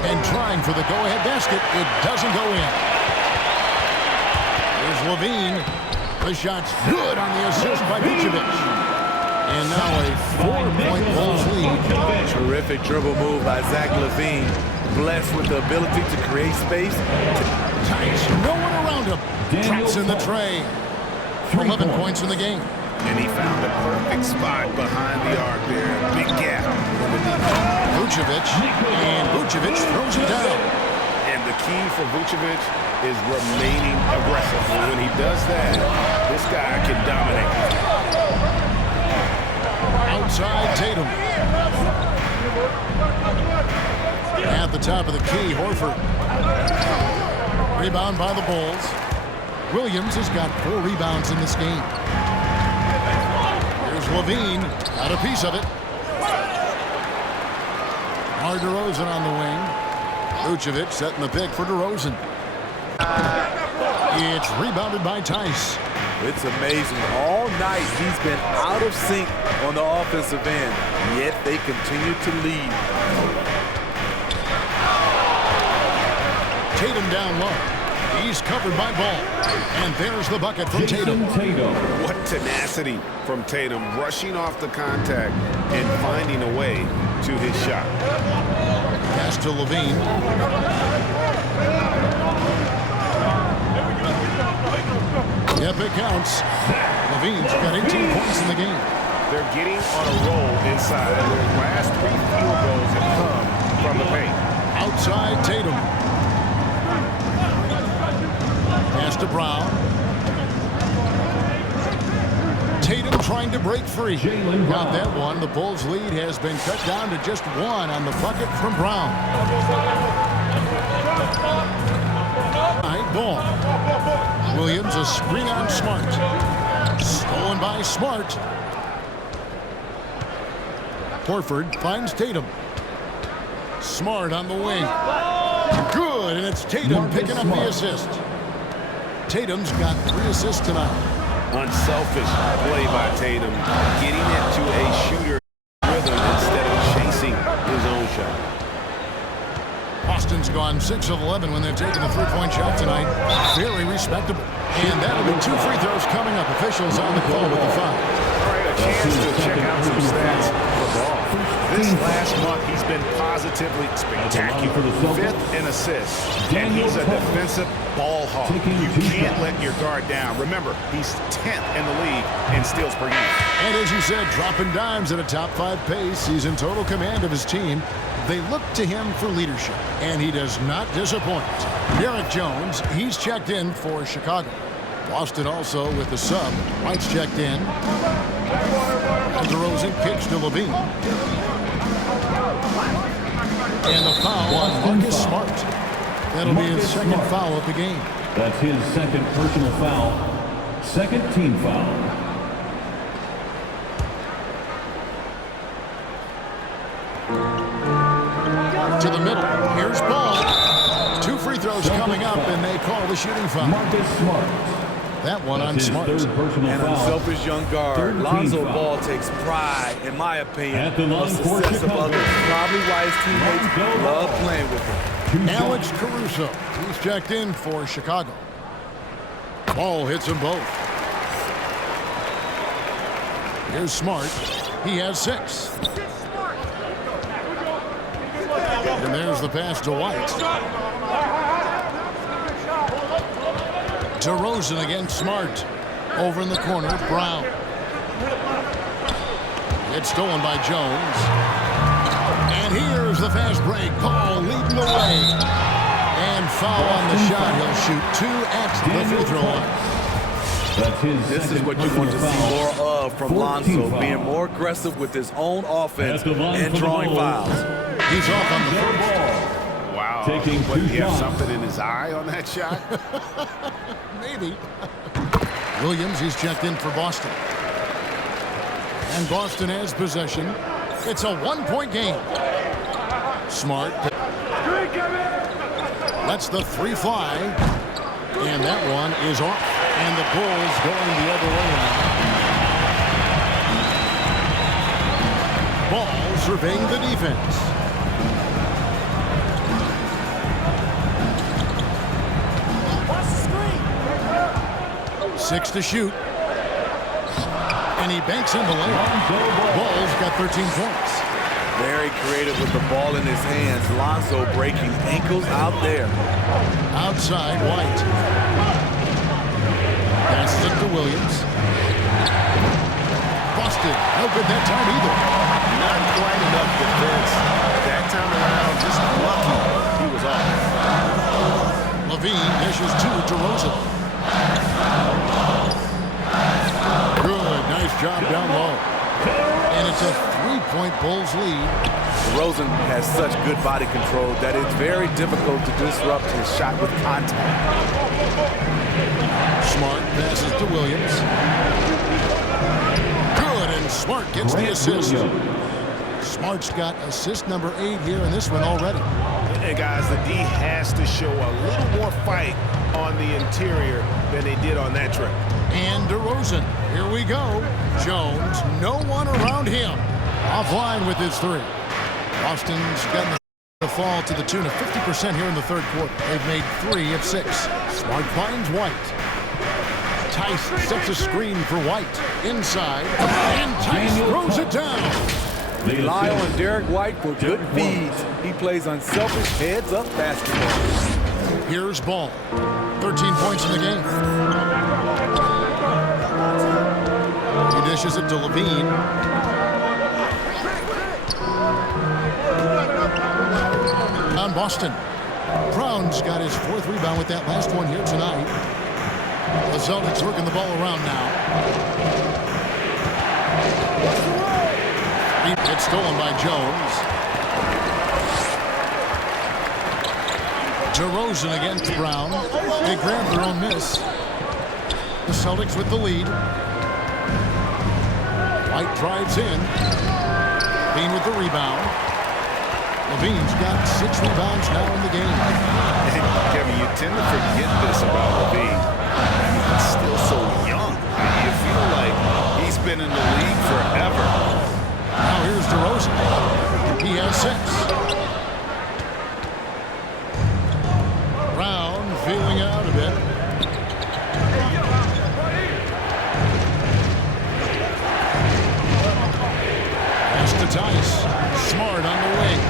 And trying for the go-ahead basket. It doesn't go in. Here's Levine. The shot's good on the assist by Vucevic. And now a 4-point Bulls lead. Terrific dribble move by Zach LaVine. Blessed with the ability to create space. Tice, no one around him. Drops in the tray. 11 points in the game. And he found the perfect spot behind the arc there. Big gap. Vucevic, and Vucevic throws it down. And the key for Vucevic is remaining aggressive. When he does that, this guy can dominate. Outside Tatum. At the top of the key, Horford. Rebound by the Bulls. Williams has got 4 rebounds in this game. Here's Levine. Got a piece of it. DeRozan on the wing. Vucevic setting the pick for DeRozan. It's rebounded by Tice. It's amazing. All night he's been out of sync on the offensive end, yet they continue to lead. Tatum down low. He's covered by Ball. And there's the bucket from Tatum. What tenacity from Tatum, rushing off the contact and finding a way to his shot. Pass to Levine. Yep, it counts. Levine's got 18 points in the game. They're getting on a roll inside. Their last 3 field goals have come from the paint. Outside Tatum. Pass to Brown. Tatum trying to break free. Got that one. The Bulls' lead has been cut down to just 1 on the bucket from Brown. Ball. Williams a screen on Smart. Stolen by Smart. Horford finds Tatum. Smart on the wing. Good, and it's Tatum picking up the assist. Tatum's got 3 assists tonight. Unselfish play by Tatum, getting it to a shooter rhythm instead of chasing his own shot. Boston's gone 6 of 11 when they've taken a 3-point shot tonight. Very respectable. And that'll be 2 free throws coming up. Officials on the call with the foul. All right, a chance to check out some stats for Ball. This last month, he's been positively spectacular. 5th in assists, and he's a defensive ball hawk. You can't let your guard down. Remember, he's 10th in the league in steals per game. And as you said, dropping dimes at a top 5 pace. He's in total command of his team. They look to him for leadership, and he does not disappoint. Derek Jones, he's checked in for Chicago. Boston also with the sub. White's checked in. DeRozan kicks to Levine. And the foul on Marcus Smart. That'll be his second foul of the game. That's his second personal foul. Second team foul. To the middle. Here's Ball. 2 free throws coming up, and they call the shooting foul. Marcus Smart. That one on Smart. Third personal An foul. unselfish young guard. Lonzo Ball takes pride, in my opinion, At the of line for success of Chicago. others. Probably why his teammates love playing with him. Alex Caruso. He's checked in for Chicago. Ball hits them both. Here's Smart. He has 6. And there's the pass to White. DeRozan against Smart. Over in the corner, Brown. It's stolen by Jones. And here's the fast break. Paul leading the way. And foul on the shot. He'll shoot 2 at the free throw line. This is what you want to see more of from Lonzo, being more aggressive with his own offense and drawing fouls. He's off on the first. Wow. Taking What, 2 he have shots. something in his eye on that shot? Maybe. Williams, he's checked in for Boston. And Boston has possession. It's a 1-point game. Smart. Lets the 3 fly. And that one is off. And the Bulls going the other way now. Ball surveying the defense. Watch the screen. 6 to shoot. And he banks in the layup. Ball's got 13 points. Very creative with the ball in his hands. Lonzo breaking ankles out there. Outside, White. Passes it to Williams. Busted. No good that time either. Not quite enough defense. That time around, just lucky he was off. Levine dishes 2 to DeRozan. Good. Nice job down low. And it's a 3-point Bulls lead. DeRozan has such good body control that it's very difficult to disrupt his shot with contact. Smart passes to Williams. Good, and Smart gets the assist. Smart's got assist number 8 here in this one already. And guys, the D has to show a little more fight on the interior than they did on that trip. And DeRozan, here we go. Jones, no one around him. Offline with his 3. Boston's gotten the fall to the tune of 50% here in the third quarter. They've made 3 of 6. Smart finds White. Tice sets a screen for White. Inside, and Tice throws it down. Rely on Derek White for good feeds. He plays unselfish heads-up basketball. Here's Ball. 13 points in the game. He dishes it to Levine. On Boston. Brown's got his 4th rebound with that last one here tonight. The Celtics working the ball around now. It's stolen by Jones. DeRozan against Brown. They grab their own miss. The Celtics with the lead. White drives in. Levine with the rebound. Levine's got 6 rebounds now in the game. Kevin, you tend to forget this about Levine. He's still so young. You feel like he's been in the league forever. Now here's DeRozan. He has 6. Brown feeling it out a bit. Pass to Tice. Smart on the wing.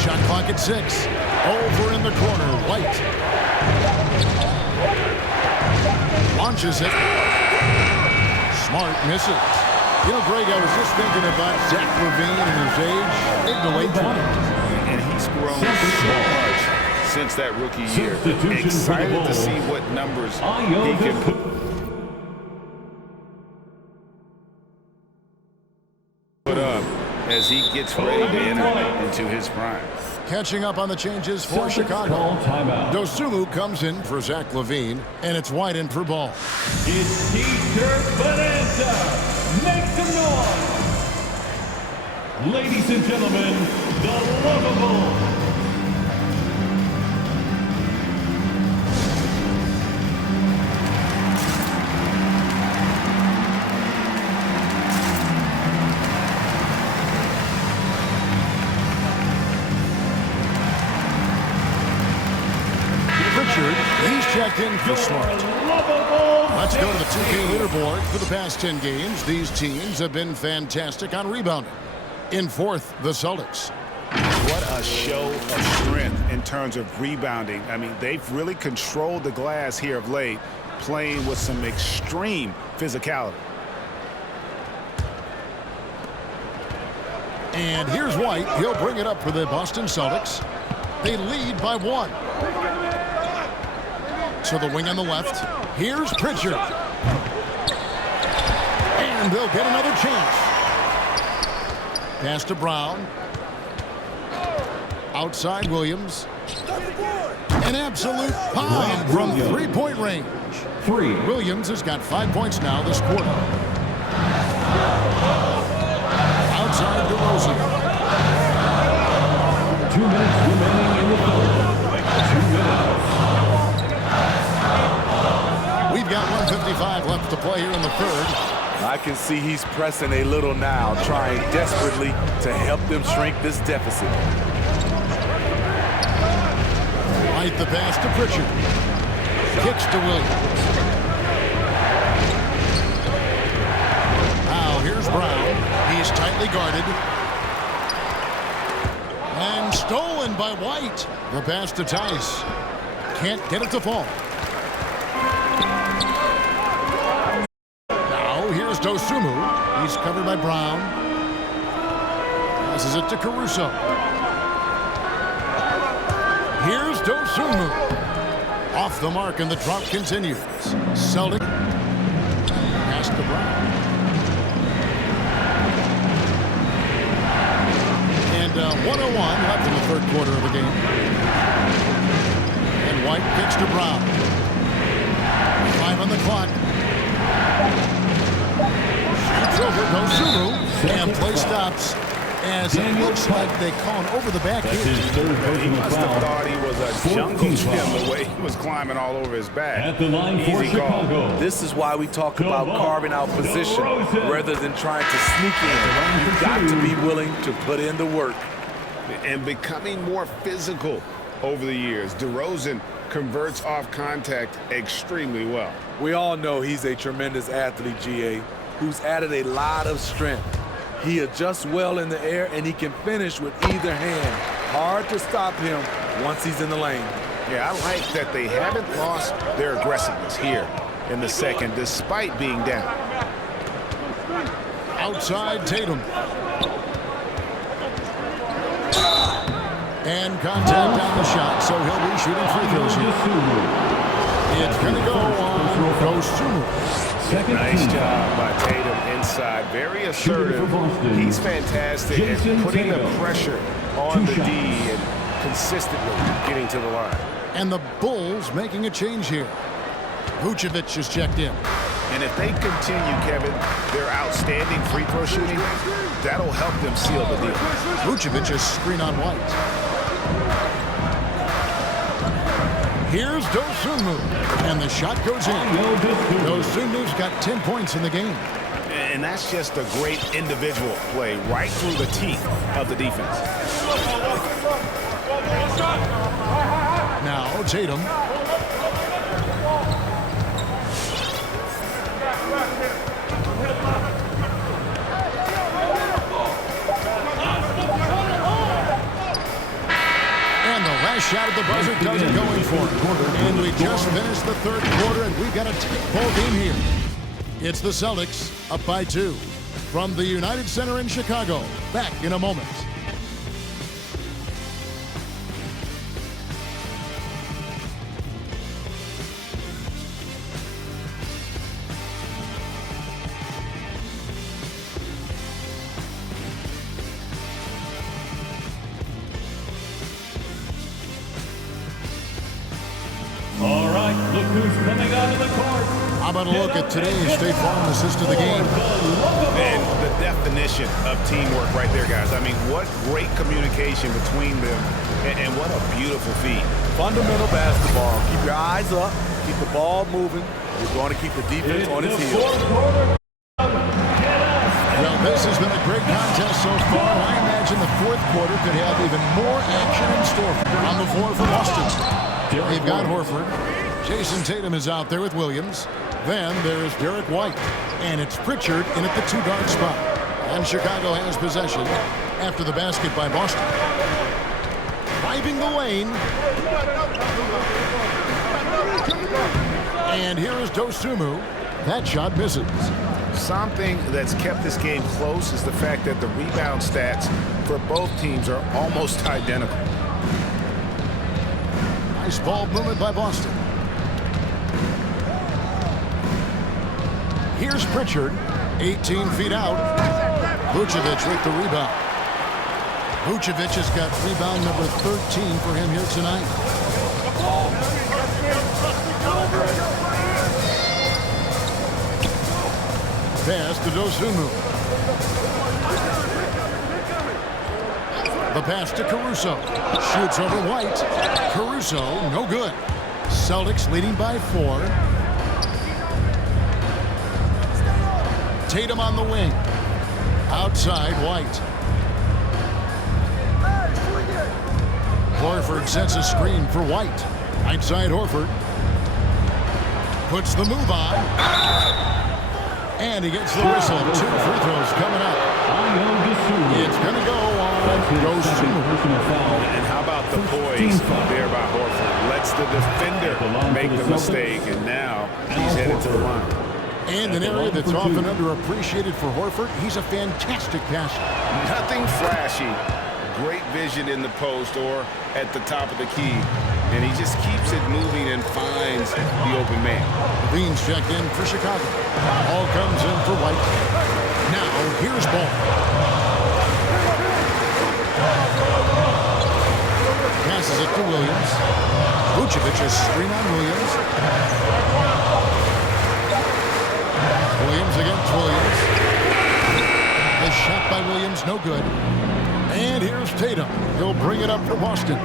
Shot clock at 6. Over in the corner. White. Launches it. Smart misses. You know, Greg, I was just thinking about Zach LaVine and his age. Mid to late 20s. And he's grown so much since that rookie year. Excited to see what numbers he can put up as he gets ready to enter into his prime. Catching up on the changes for Chicago. Dosunmu comes in for Zach LaVine, and it's White in for Ball. It's T-shirt Bonanza. Make some noise. Ladies and gentlemen, the lovable. He's checked in for Smart. Let's go to the 2K leaderboard. For the past 10 games, these teams have been fantastic on rebounding. In 4th, the Celtics. What a show of strength in terms of rebounding. I mean, they've really controlled the glass here of late, playing with some extreme physicality. And here's White. He'll bring it up for the Boston Celtics. They lead by 1. To the wing on the left. Here's Pritchard. And they'll get another chance. Pass to Brown. Outside Williams. An absolute bomb from 3-point range. Williams has got 5 points now this quarter. Outside DeRozan. 2 minutes remaining in the third. 2 minutes. We've got 1:55 left to play here in the third. I can see he's pressing a little now, trying desperately to help them shrink this deficit. Right, the pass to Pritchard. Kicks to Williams. Now here's Brown. He's tightly guarded. And stolen by White. The pass to Tice. Can't get it to fall. Here's Dosunmu. He's covered by Brown. Passes it to Caruso. Here's Dosunmu. Off the mark, and the drop continues. Celtic. Pass to Brown. 1:01 left in the third quarter of the game. And White kicks to Brown. 5 on the clock. Shoots over, goes Zulu, and play stops. As it looks like they call an over the back hit. He must have thought he was a jungle gym the way he was climbing all over his back. At the line for Chicago. This is why we talk about carving out position rather than trying to sneak in. You've got to be willing to put in the work. And becoming more physical over the years. DeRozan converts off contact extremely well. We all know he's a tremendous athlete, GA, who's added a lot of strength. He adjusts well in the air, and he can finish with either hand. Hard to stop him once he's in the lane. Yeah, I like that they haven't lost their aggressiveness here in the second, despite being down. Outside Tatum. And contact on the shot, so he'll be shooting free throws here. It's going to go on Dosunmu. Nice job by Tatum inside. Very assertive. He's fantastic at putting the pressure on the D and consistently getting to the line. And the Bulls making a change here. Vucevic is checked in. And if they continue, Kevin, their outstanding free throw shooting, that'll help them seal the deal. Vucevic is screen on White. Here's Dosunmu, and the shot goes in. Dosunmu's got 10 points in the game. And that's just a great individual play right through the teeth of the defense. Now Tatum. Last shot at the buzzer doesn't go in for him. And we just finished the third quarter, and we've got a tight ball game here. It's the Celtics up by 2 from the United Center in Chicago. Back in a moment. All right, look who's coming out of the court. How about a look at today's State Farm assist of the game? And the definition of teamwork right there, guys. I mean, what great communication between them, and what a beautiful feat. Fundamental basketball. Keep your eyes up. Keep the ball moving. You're going to keep the defense on its heels. Well, this has been a great contest so far. I imagine the fourth quarter could have even more action in store. On the floor for Boston, they've got Horford. Jason Tatum is out there with Williams. Then there's Derek White. And it's Pritchard in at the 2-guard spot. And Chicago has possession after the basket by Boston. Driving the lane. And here is Dosunmu. That shot misses. Something that's kept this game close is the fact that the rebound stats for both teams are almost identical. Nice ball movement by Boston. Here's Pritchard, 18 feet out. Vucevic with the rebound. Vucevic has got rebound number 13 for him here tonight. Pass to Dosunmu. The pass to Caruso. Shoots over White. Caruso, no good. Celtics leading by 4. Tatum on the wing. Outside White. Horford sets a screen for White. Outside Horford. Puts the move on. And he gets the whistle. 2 free throws coming up. It's going to go on. And how about the poise there by Horford? Lets the defender make the mistake, and now he's headed to the line. And an area that's often underappreciated for Horford, he's a fantastic passer. Nothing flashy. Great vision in the post or at the top of the key. And he just keeps it moving and finds the open man. Levine's checked in for Chicago. Ball comes in for White. Now, here's Ball. Passes it to Williams. Vucevic is screen on Williams. Williams against Williams. The shot by Williams, no good. And here's Tatum. He'll bring it up for Boston.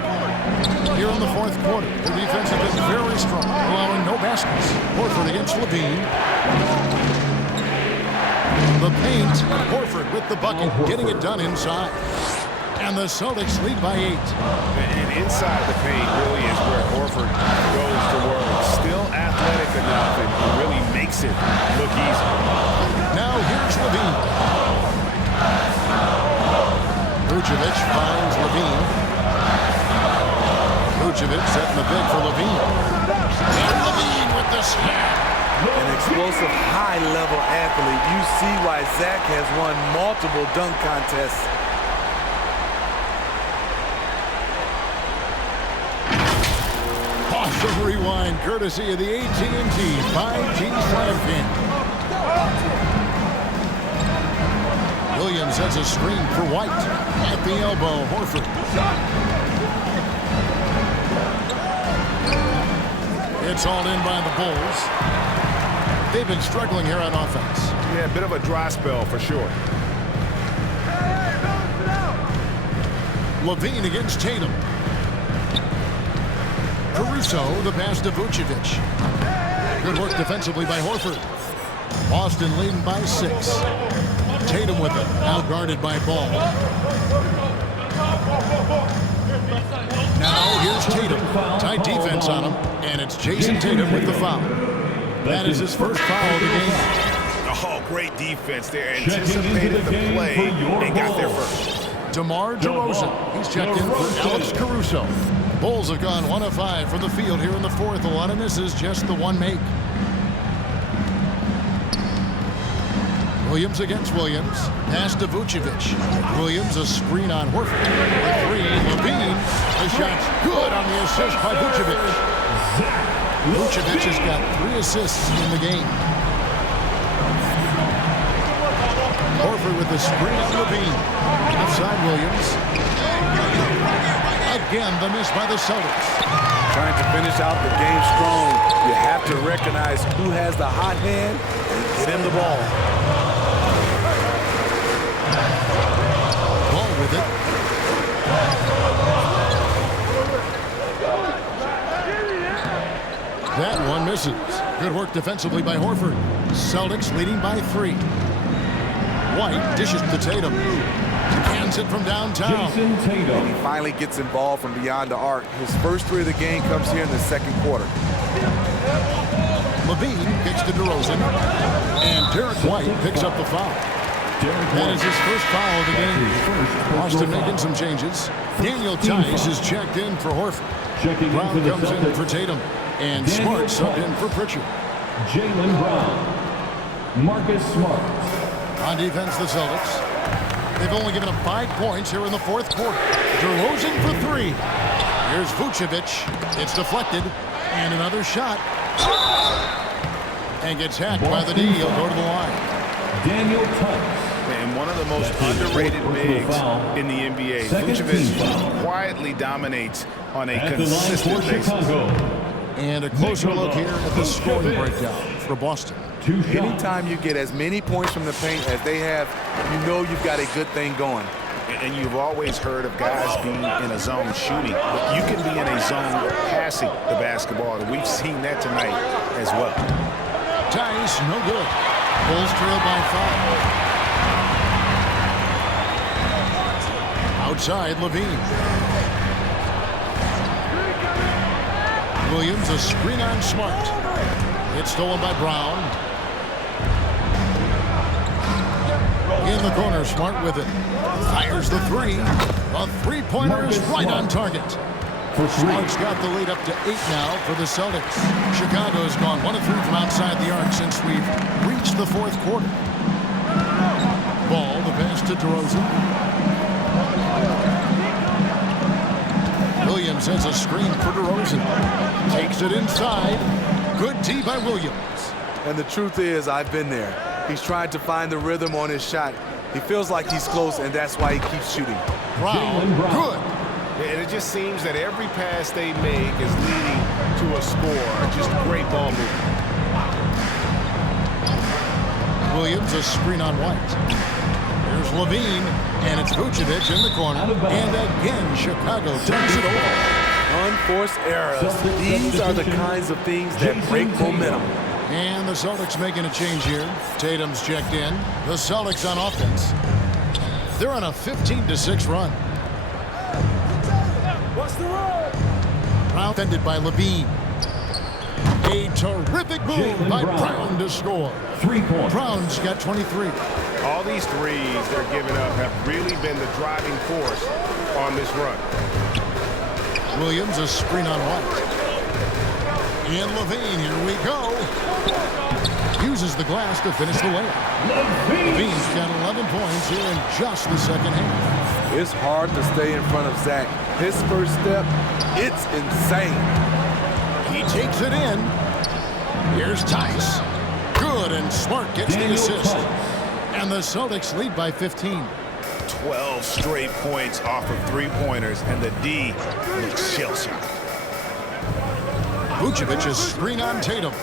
Here in the fourth quarter, the defense has been very strong, allowing no baskets. Horford against Levine. The paint, Horford with the bucket, getting it done inside. And the Celtics lead by 8. And inside the paint really is where Horford goes to work. Still athletic enough and really makes it look easy. Now here's Levine. Vucevic finds Levine. Vucevic setting the big for Levine. And Levine with the slam. An explosive, high-level athlete. You see why Zach has won multiple dunk contests. Awesome rewind, courtesy of the AT&T 5G Slam King. Williams has a screen for White. At the elbow, Horford. It's all in by the Bulls. They've been struggling here on offense. Yeah, a bit of a dry spell for sure. Levine against Tatum. Caruso, the pass to Vucevic. Good work defensively by Horford. Boston leading by 6. Tatum with it, now guarded by Ball. Now here's Tatum. Tight defense on him, and it's Jason Tatum with the foul. That is his first foul of the game. Oh, great defense there. Anticipated the play and got there first. DeMar DeRozan. He's checked in for Alex Caruso. Bulls have gone 1 of 5 from the field here in the fourth. A lot of misses, just the one make. Williams against Williams. Pass to Vucevic. Williams a screen on Horford. For 3, Levine. The shot's good on the assist by Vucevic. Vucevic has got 3 assists in the game. Horford with the screen on Levine. Outside Williams. Again, the miss by the Celtics. Trying to finish out the game strong. You have to recognize who has the hot hand and get him the ball. Ball with it. That one misses. Good work defensively by Horford. Celtics leading by 3. White dishes to Tatum. Cans it from downtown. And he finally gets involved from beyond the arc. His first 3 of the game comes here in the second quarter. Levine kicks to DeRozan. And Derek White picks up the foul. That is his first foul of the game. Boston making some changes. Daniel Tice is checked in for Horford. Brown comes in for Tatum. And Smart subbed in for Pritchard. Jaylen Brown. Marcus Smart. On defense, the Celtics. They've only given up 5 points here in the fourth quarter. DeRozan for 3. Here's Vucevic. It's deflected. And another shot. And gets hacked by the D. He'll go to the line. Daniel Tice. And one of the most underrated bigs in the NBA. Vucevic quietly dominates on a consistent basis. And a closer look here at the scoring breakdown for Boston. Anytime you get as many points from the paint as they have, you know you've got a good thing going. And you've always heard of guys being in a zone shooting, but you can be in a zone passing the basketball, and we've seen that tonight as well. Tice, no good. Bulls trail by 5. Outside, Levine. Williams, a screen on Smart. It's stolen by Brown. In the corner, Smart with it. Fires the 3. A 3-pointer is right on target. Smart's got the lead up to 8 now for the Celtics. Chicago's gone 1 of 3 from outside the arc since we've reached the fourth quarter. Ball, the pass to DeRozan. Williams has a screen for DeRozan. Takes it inside. Good D by Williams. And the truth is, I've been there. He's trying to find the rhythm on his shot. He feels like he's close, and that's why he keeps shooting. Brown, good. And it just seems that every pass they make is leading to a score. Just great ball movement. Williams, a screen on White. Here's Levine, and it's Vucevic in the corner. And again, Chicago turns it over. Unforced errors. These are the kinds of things that break momentum. And the Celtics making a change here. Tatum's checked in. The Celtics on offense. They're on a 15-6 run. What's the roll? Brown fended by Levine. A terrific move by Brown to score. 3 points. Brown's got 23. All these threes they're giving up have really been the driving force on this run. Williams, a screen on White. And Levine, here we go. Uses the glass to finish the layup. Levine's got 11 points here in just the second half. It's hard to stay in front of Zach. His first step, it's insane. He takes it in. Here's Tice. Good, and Smart gets the assist. And the Celtics lead by 15. 12 straight points off of three-pointers, and the D looks shell-shocked. Vucevic is screen on Tatum.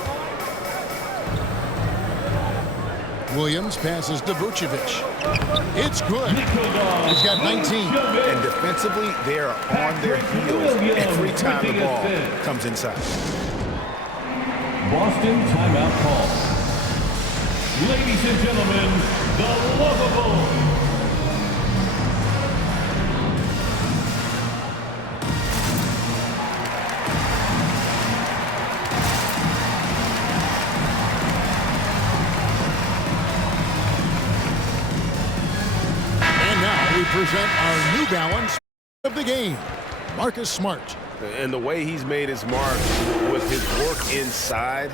Williams passes to Vucevic. It's good. He's got 19. And defensively, they are on their heels every time the ball comes inside. Boston timeout call. Ladies and gentlemen, the lovable. We present our New Balance of the game, Marcus Smart. And the way he's made his mark with his work inside,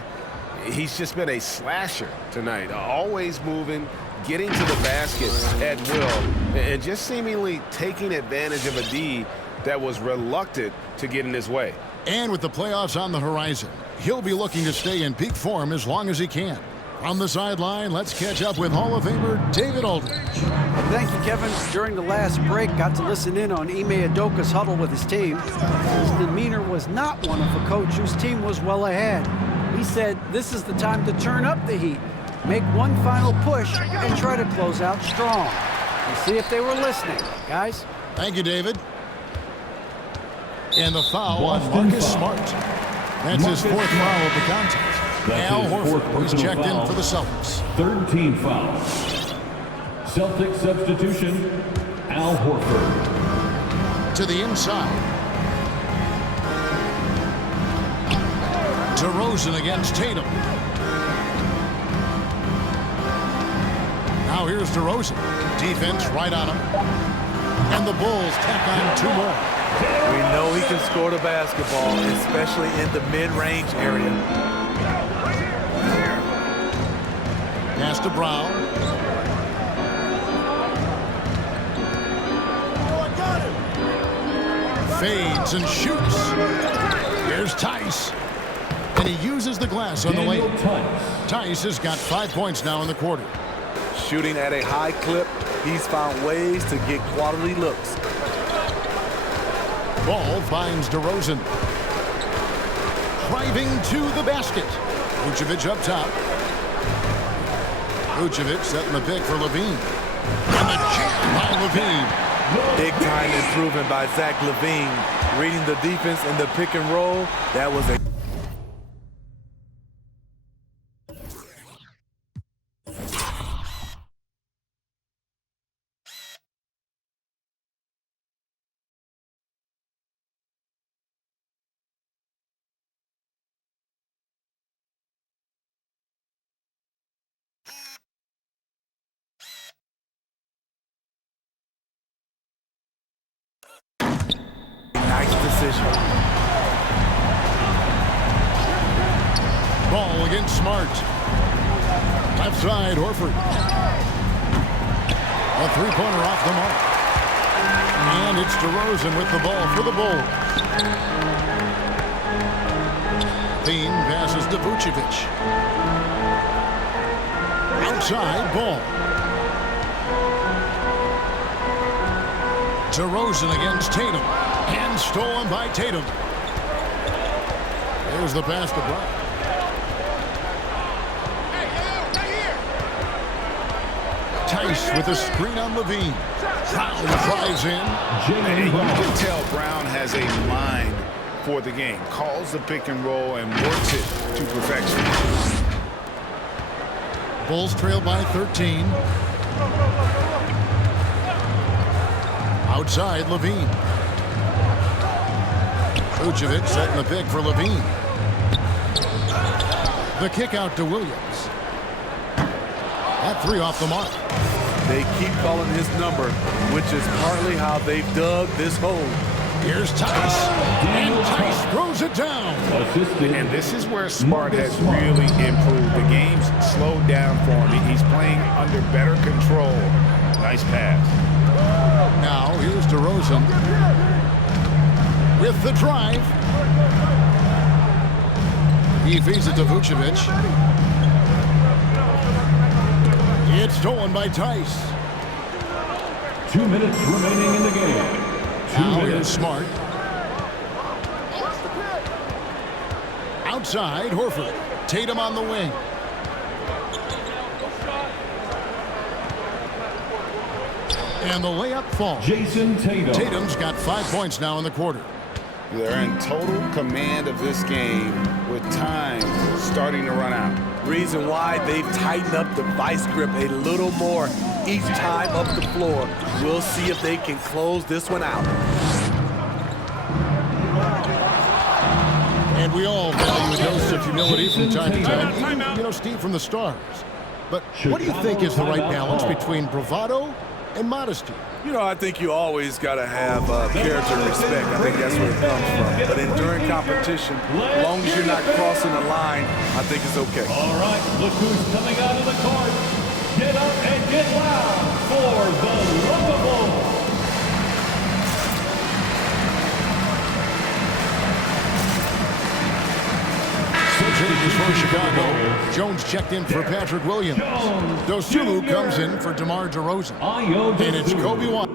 he's just been a slasher tonight. Always moving, getting to the basket at will, and just seemingly taking advantage of a D that was reluctant to get in his way. And with the playoffs on the horizon, he'll be looking to stay in peak form as long as he can. From the sideline, let's catch up with Hall of Famer David Aldridge. Thank you, Kevin. During the last break, got to listen in on Ime Udoka's huddle with his team. His demeanor was not one of a coach whose team was well ahead. He said, this is the time to turn up the heat, make one final push, and try to close out strong. We'll see if they were listening, guys. Thank you, David. And the foul on Marcus Smart. That's his fourth foul of the contest. Al Horford was checked in for the Celtics. Third team foul. Celtics substitution, Al Horford. To the inside. DeRozan against Tatum. Now here's DeRozan. Defense right on him. And the Bulls tack on two more. We know he can score the basketball, especially in the mid-range area. Pass to Brown. Fades and shoots. Here's Tice. And he uses the glass on the lane. Tice has got 5 points now in the quarter. Shooting at a high clip, he's found ways to get quality looks. Ball finds DeRozan. Driving to the basket. Vucevic up top. Vucevic setting the pick for Levine. And the jam by Levine. Big time improvement by Zach Levine. Reading the defense in the pick and roll. That was a nice decision. Ball against Smart. Left side, Horford. A three-pointer off the mark. And it's DeRozan with the ball for the Bulls. Dean passes to Vucevic. Outside, Ball. DeRozan against Tatum. And stolen by Tatum. There's the pass to Brown. Tice with a screen on Levine. Brown drives in. And you can tell Brown has a mind for the game. Calls the pick and roll and works it to perfection. Bulls trail by 13. Outside, Levine. Vucevic setting the pick for Levine. The kick out to Williams. That three off the mark. They keep calling his number, which is partly how they've dug this hole. Here's Tice. And Tice throws it down. And this is where Smart has really improved. The game's slowed down for him. He's playing under better control. Nice pass. Now here's DeRozan with the drive. He feeds it to Vucevic. It's stolen by Tice. 2 minutes remaining in the game. Now here's Smart. Outside, Horford. Tatum on the wing. And the layup falls. Jason Tatum. Tatum's got 5 points now in the quarter. They're in total command of this game with time starting to run out. Reason why they've tightened up the vice grip a little more each time up the floor. We'll see if they can close this one out. And we all value a dose of humility from time to time. Even, you know, Steve, from the stars. But what do you think is the right balance between bravado and modesty? You know, I think you always got to have character and respect. I think that's where it comes from. But during competition, as long as you're not crossing the line, I think it's okay. All right, look who's coming out of the court. Get up and get loud for the lovable. Changes for Chicago. Jones checked in for Patrick Williams. Dosulu comes in for DeMar DeRozan. And it's Kobe White.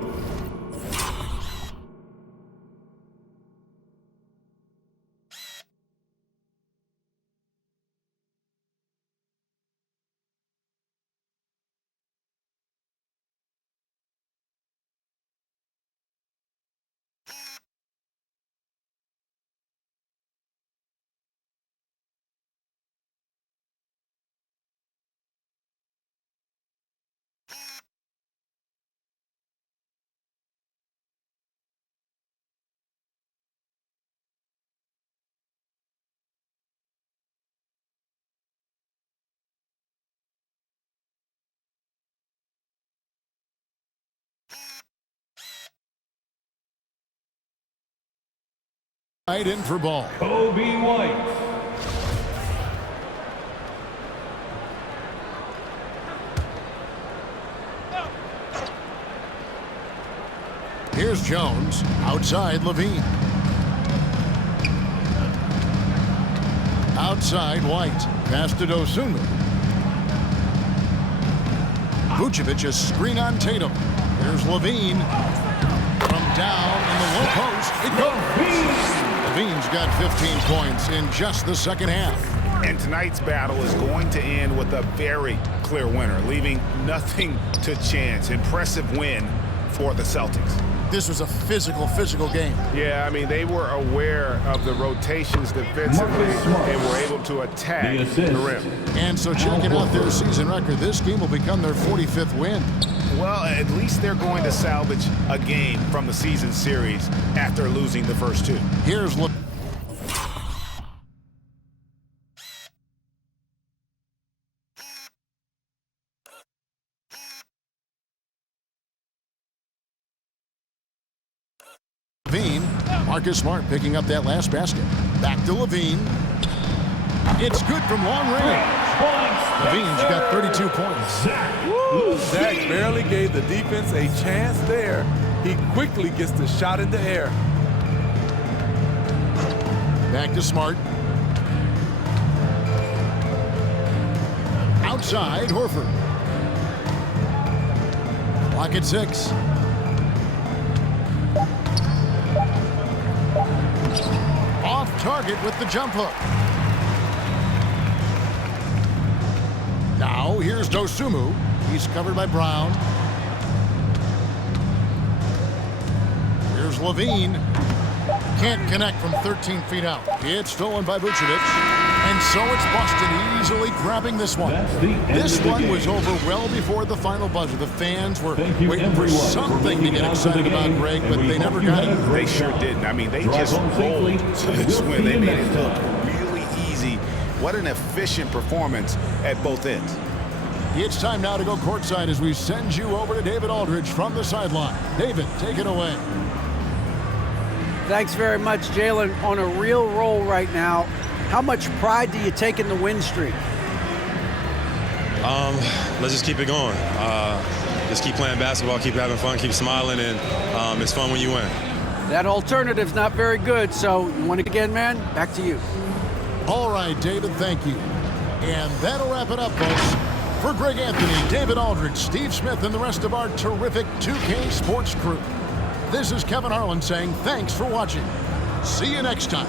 In for ball. Kobe White. Here's Jones. Outside, Levine. Outside, White. Pass to Dosunu. Vucevic, a screen on Tatum. Here's Levine. From down in the low post, it goes. Levine's got 15 points in just the second half. And tonight's battle is going to end with a very clear winner, leaving nothing to chance. Impressive win for the Celtics. This was a physical game. Yeah, I mean, they were aware of the rotations defensively and were able to attack the rim. And so checking out their season record, this game will become their 45th win. Well, at least they're going to salvage a game from the season series after losing the first two. Here's Levine. Marcus Smart picking up that last basket. Back to Levine. It's good from long range. Levine's got 32 points. Woo! Zach barely gave the defense a chance there. He quickly gets the shot in the air. Back to Smart. Outside, Horford. Clock at 6. target with the jump hook. Now, here's Dosumu. He's covered by Brown. Here's Levine. Can't connect from 13 feet out. It's stolen by Vucevic. And so it's Boston easily grabbing this one. This one was over well before the final buzzer. The fans were waiting for something to get excited about, Greg, but they never got it. They sure didn't. I mean, they just rolled to this win. They made it look really easy. What an efficient performance at both ends. It's time now to go courtside as we send you over to David Aldridge from the sideline. David, take it away. Thanks very much, Jalen. On a real roll right now. How much pride do you take in the win streak? Let's just keep it going. Just keep playing basketball, keep having fun, keep smiling, and it's fun when you win. That alternative's not very good, so you want it again, man? Back to you. All right, David, thank you. And that'll wrap it up, folks. For Greg Anthony, David Aldridge, Steve Smith, and the rest of our terrific 2K Sports crew, this is Kevin Harlan saying thanks for watching. See you next time.